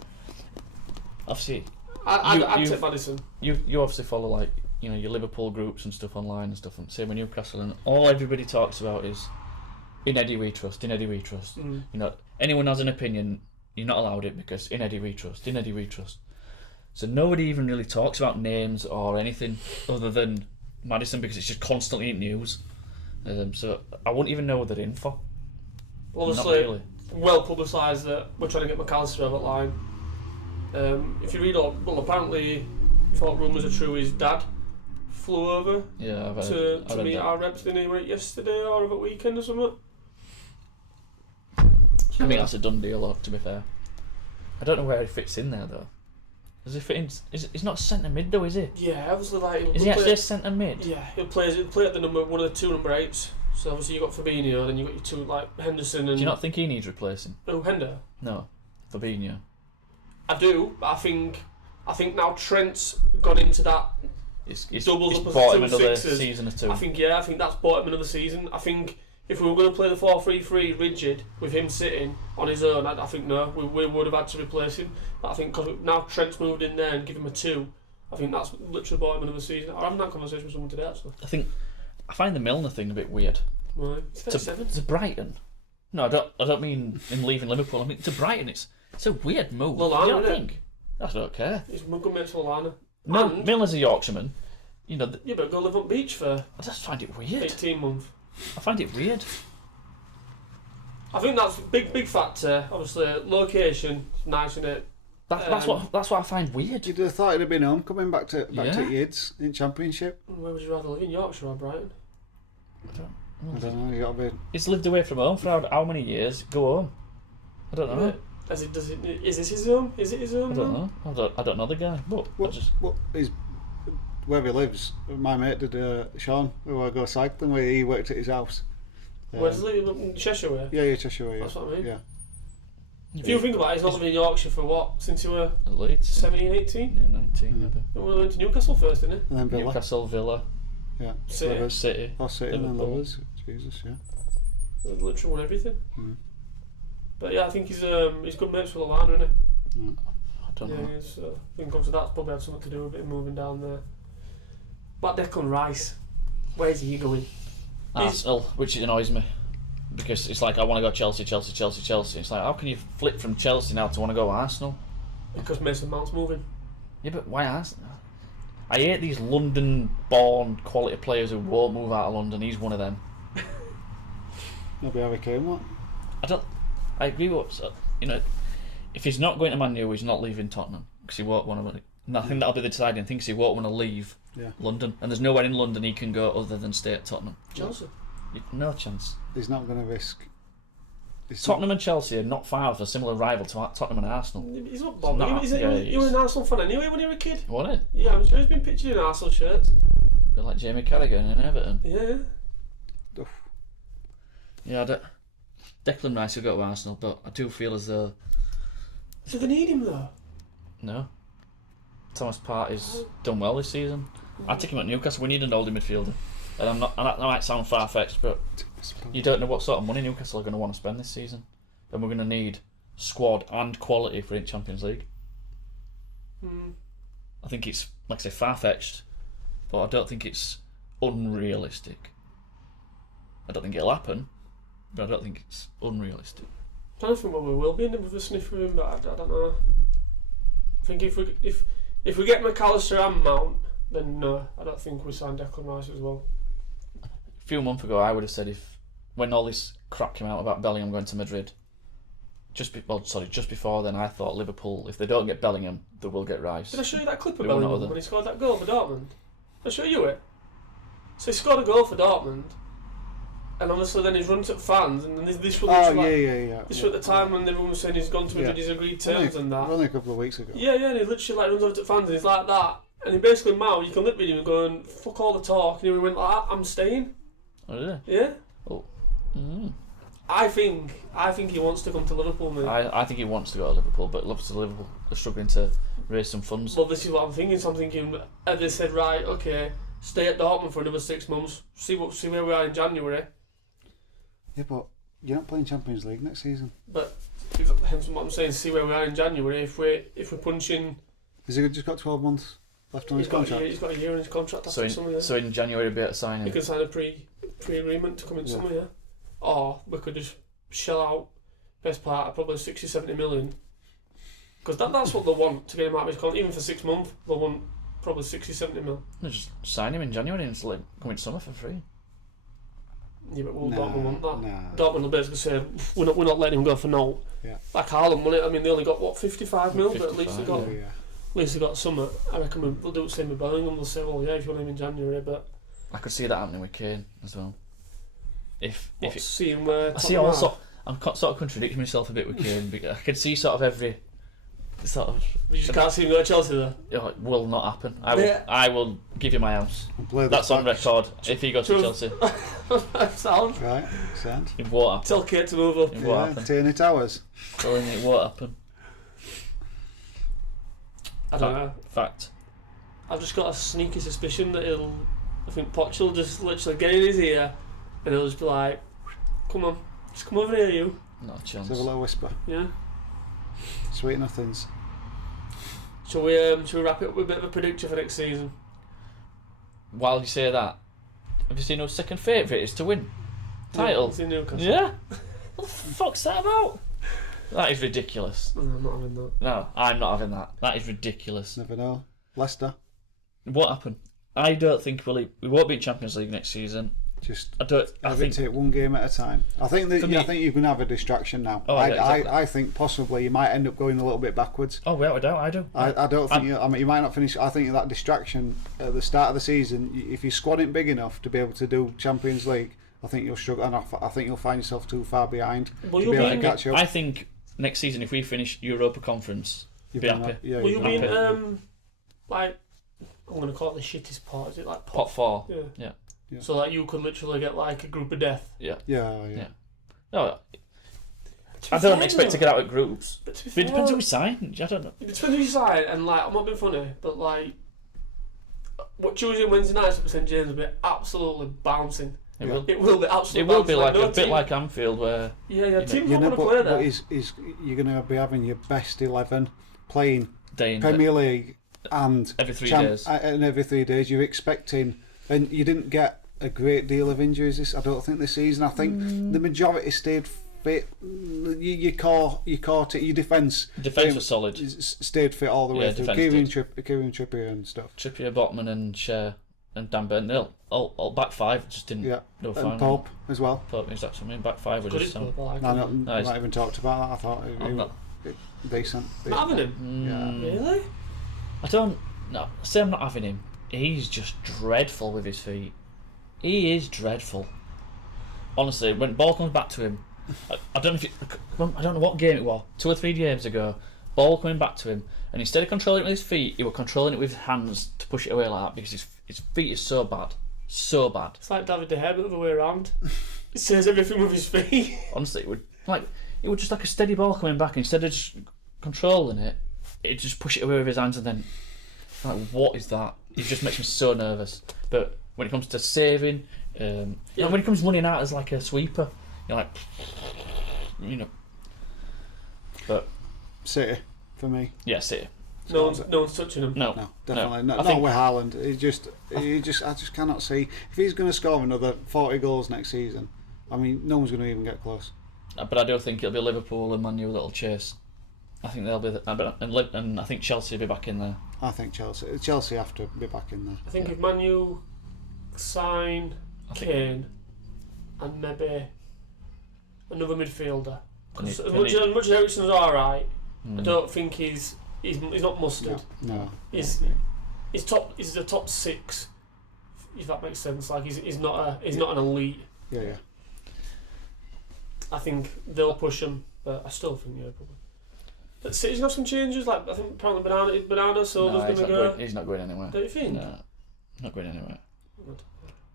Obviously, I'd You- take Maddison. you obviously follow like your Liverpool groups and stuff online and stuff, and same with Newcastle, and all everybody talks about is in Eddie we trust, in Eddie we trust. Mm. Anyone has an opinion, you're not allowed it because in Eddie we trust, in Eddie we trust. So nobody even really talks about names or anything other than Maddison because it's just constantly in news. So I wouldn't even know what they're in for. Obviously, Not really. well publicised that we're trying to get McAllister over the line. If you read all, well, apparently, if all rumours are true, his dad flew over Yeah, to I read meet that. our reps. Didn't he? Right, yesterday or over the weekend or something? I think that's a done deal, to be fair. I don't know where he fits in there though. Does he fit in? He's not centre mid though, is he? Yeah, obviously, like Is he actually a centre mid? Yeah, he'll play at the one of the 2 number 8s. So obviously you got Fabinho, then you got your 2 like Henderson and. Do you not think he needs replacing? Oh, Hender. No, Fabinho. I do, but I think now Trent's gone into that. It's Doubles up as bought him 2 another sixes. season or two. I think that's bought him another season. I think if we were going to play the 4-3-3 rigid with him sitting on his own, I think no, we would have had to replace him. But I think because now Trent's moved in there and give him a 2, I think that's literally bought him another season. I'm having that conversation with someone today actually. I find the Milner thing a bit weird. Right. He's 37. To Brighton. No, I don't mean in leaving Liverpool. I mean to Brighton. It's a weird move. Lallana, Do you not innit? think? I don't care. He's good mates with Lallana. And- Milner's a Yorkshireman. Yeah, but go live on beach for I just find it weird. 18 months. I find it weird. I think that's a big factor. Obviously, location, it's nice in it. That's what I find weird. You'd have thought he'd have been home coming back to Yeah. Yids in Championship. Where would you rather live, in Yorkshire or Brighton? I don't know, you got to be. He's lived away from home for how many years? Go home. I don't know. Is this his home? Is it his home? I don't know. I don't know the guy. But Where he lives, my mate did, Sean, who I go cycling with, he worked at his house. Where does he live? In Cheshire way? Yeah, Cheshire way. That's what I mean. Yeah. If you think about it, he's not living in Yorkshire for what? Since you were at Leeds. 17, 18? Yeah, 19 maybe. We went to Newcastle first, didn't And then Villa. Newcastle, Villa, Yeah. City. Livers. City. Oh, City and then Liverpool. Livers. Jesus, yeah. he? Literally won everything. Mm. But yeah, I think he's good mates with Lallana, isn't he? Yeah. I don't know. I think obviously that's probably had something to do with it moving down there. But Declan Rice, where's he going? Arsenal, which annoys me. Because it's like I want to go Chelsea. It's like how can you flip from Chelsea now to want to go Arsenal? Because Mason Mount's moving. Yeah, but why Arsenal? I hate these London-born quality players who won't move out of London. He's one of them. Maybe Harry Kane, what? I agree with if he's not going to Man U, he's not leaving Tottenham because he won't want to. And I think that'll be the deciding thing. Because he won't want to leave London, and there's nowhere in London he can go other than stay at Tottenham. Chelsea. No chance. He's not going to risk. Tottenham and Chelsea are not far off a similar rival to Tottenham and Arsenal. He's not bothered. He was an Arsenal fan anyway when he was a kid. Wasn't it? Yeah, I'm sure he's been pictured in Arsenal shirts. Bit like Jamie Carragher in Everton. Yeah. Yeah, Declan Rice will go to Arsenal, but I do feel as though Do they need him though? no. Thomas Partey's done well this season. I take him at Newcastle. We need an older midfielder, and that might sound far fetched, but you don't know what sort of money Newcastle are going to want to spend this season, and we're going to need squad and quality for the Champions League. I think it's, like I say, far fetched, but I don't think it's unrealistic. I don't think it'll happen, but I don't think it's unrealistic. I don't think we will be in with a sniff for him, but I don't know. I think if we get McAllister and Mount, then no, I don't think we sign Declan Rice as well. A few months ago, I would have said when all this crap came out about Bellingham going to Madrid, just before then, I thought Liverpool, if they don't get Bellingham, they will get Rice. Did I show you that clip of We were not Bellingham other. when he scored that goal for Dortmund? Did I show you it? So he scored a goal for Dortmund, and obviously then he's run to fans, and this was Yeah. This was at the time when everyone was saying he's gone to Madrid, he's agreed terms and that. Only a couple of weeks ago. Yeah, and he literally like runs over to fans and he's like that, and he basically Mao, you can lip read him and going fuck all the talk, and he went like that, I'm staying. Oh, did it? Yeah. Oh. Mm. I think he wants to come to Liverpool, mate. I think he wants to go to Liverpool, but obviously Liverpool are struggling to raise some funds. Well, this is what I'm thinking. So I'm thinking, have they said, right, okay, stay at Dortmund for another 6 months, see where we are in January. Yeah, but you're not playing Champions League next season. But hence what I'm saying, see where we are in January. If we're punching, Has he just got 12 months left on He's his got, contract. he's got a year in his contract after summer. Yeah. So in January he'll be able to sign He him. can sign a pre-agreement to come in summer, yeah. Or we could just shell out best part of probably 60-70 million. Because that's what they want to get him out of his contract. Even for 6 months, they want probably 60-70 mil. No, just sign him in January and just let him come in summer for free. Yeah, but will Dortmund want that? Nah. Dortmund will basically say, we're not letting him go for no. Yeah. Like Haaland won it. I mean, they only got, what, 55 mil? But at least they 55, got... Yeah. At least they got summer. I reckon we'll do the same with Bellingham. They'll say, well, yeah, if you want him in January, but... I could see that happening with Kane as well. If it, seeing where... I see also, I'm sort of contradicting myself a bit with Kane, because I can see sort of every sort of... You just can't see him go to Chelsea there. It will not happen. Yeah. I will give you my house. Play this That's on back. record. If he goes to Chelsea, Sound. Right, sound. it won't happen. Tell Kate to move up. It won't Yeah, happen. Tierney Towers. Telling you, it won't happen. I don't know. Fact. I've just got a sneaky suspicion that I think Poch will just literally get in his ear and he'll just be like, come on, just come over here, you. Not a Let's chance. have a little whisper. Yeah. Sweet nothings. Shall we wrap it up with a bit of a predictor for next season? While you say that, have you seen who second favourite is to win title? It's in Newcastle. Yeah. What the fuck's that about? That is ridiculous. No, I'm not having that. No, I'm not having that. That is ridiculous. Never know. Leicester. What happened? I don't think we won't be in Champions League next season. Just I think take one game at a time. I think that For me- I think you can have a distraction now. Oh, yeah, exactly. I think possibly you might end up going a little bit backwards. Oh, without a doubt, I do. I don't think you. I mean, you might not finish. I think that distraction at the start of the season, if you squad it big enough to be able to do Champions League, I think you'll struggle, and I think you'll find yourself too far behind Will to you be able be to in- catch up. I think next season, if we finish Europa Conference, You've be been happy. that- Yeah, Will you you've be been in, happy. like, I'm going to call it the shittest pot, is it like pot? pot 4. Yeah. Yeah. Yeah. So that you could literally get like a group of death. Yeah. Yeah. Yeah. No, I don't expect to get out of groups. But to be But fair, it depends who we sign. I don't know. It depends who you sign, and like, I'm not being funny, but like, what Tuesday and Wednesday nights at St James will be absolutely bouncing. It Yeah. will. It will be absolutely It will be bouncing. like no a bit team- like Anfield, where Yeah, teams You not know, want to play but there. is you're going to be having your best 11 playing day in Premier League and every 3 days. and every 3 days you're expecting, and you didn't get a great deal of injuries. I don't think this season. I think the majority stayed fit. Your core, your defence Defence was solid. stayed fit all the way Yeah, through. defence Kieran Trippier and stuff. Trippier, Botman, and Cher, and Dan Burn. All back 5 just didn't. Yeah, No and Pope as well. Pope is actually. I mean, back 5 were Good just. at Pope, I like No, him. Nice. not even talked about that. I thought he I'm was not. decent. Not having him. Yeah. Really? I don't. No, say I'm not having him. He's just dreadful with his feet. He is dreadful. Honestly, when ball comes back to him, I don't know if I don't know what game it was. 2 or 3 games ago, ball coming back to him, and instead of controlling it with his feet, he was controlling it with his hands to push it away like that because his feet is so bad, so bad. It's like David De Gea, but the other way around. He says everything with his feet. Honestly, it would just like a steady ball coming back. Instead of just controlling it, it just push it away with his hands, and then like, what is that? It just makes me so nervous. But when it comes to saving, and when it comes running out as like a sweeper, you're like, you know. But City for me. yeah, City. No one's touching him. No, No, definitely no. not. I think- Not with Haaland. I just cannot see if he's going to score another 40 goals next season. I mean, no one's going to even get close. But I do think it'll be Liverpool and Man U that'll chase. I think they'll be, and I think Chelsea will be back in there. I think Chelsea have to be back in there. I think if Man U sign Kane and maybe another midfielder, because as much as Eriksen's alright, I don't think he's not mustard. No. He's a top 6, if that makes sense. Like he's not an elite. Yeah. I think they'll push him, but I still think probably. But City's got some changes. Like I think apparently Bernardo Silva's going to go. He's not going anywhere. Don't you think? No, not going anywhere.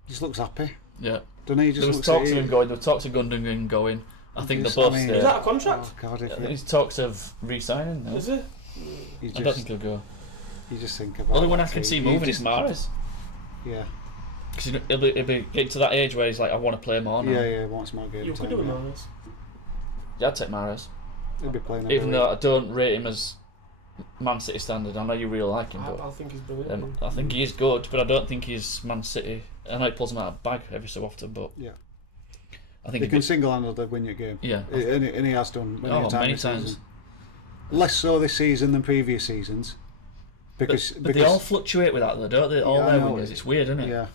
Just looks happy. Yeah. Don't he? There Just was looks talks at of him going. There were talks of Gundogan going. I think they're both I mean- stay. Is that a contract? Oh, God, I think there's talks of re-signing. No? Is it? you I don't just think he'll go. you just think about. Only one I that, can so see you moving just- is Mahrez. Yeah. Because he'll be getting to that age where he's like, I want to play more now. Yeah. Wants more game You time. could do it, yeah. Mahrez. Yeah, I'd take Mahrez. He'll be playing. Even though I don't rate him as Man City standard. I know you really like him, but I think he's brilliant. I think he is good, but I don't think he's Man City. I know he pulls him out of the bag every so often, but Yeah. I think He can single-handedly win your game. Yeah. And he has done many many times. times. Less so this season than previous seasons. Because But they all fluctuate with that, though, don't they? All Yeah, I their know. wingers. It's weird, isn't it? Yeah.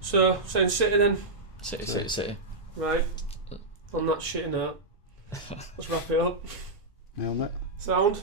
So, saying City then. City. Right. On that shitty note, let's wrap it up. Nailed it. Sound?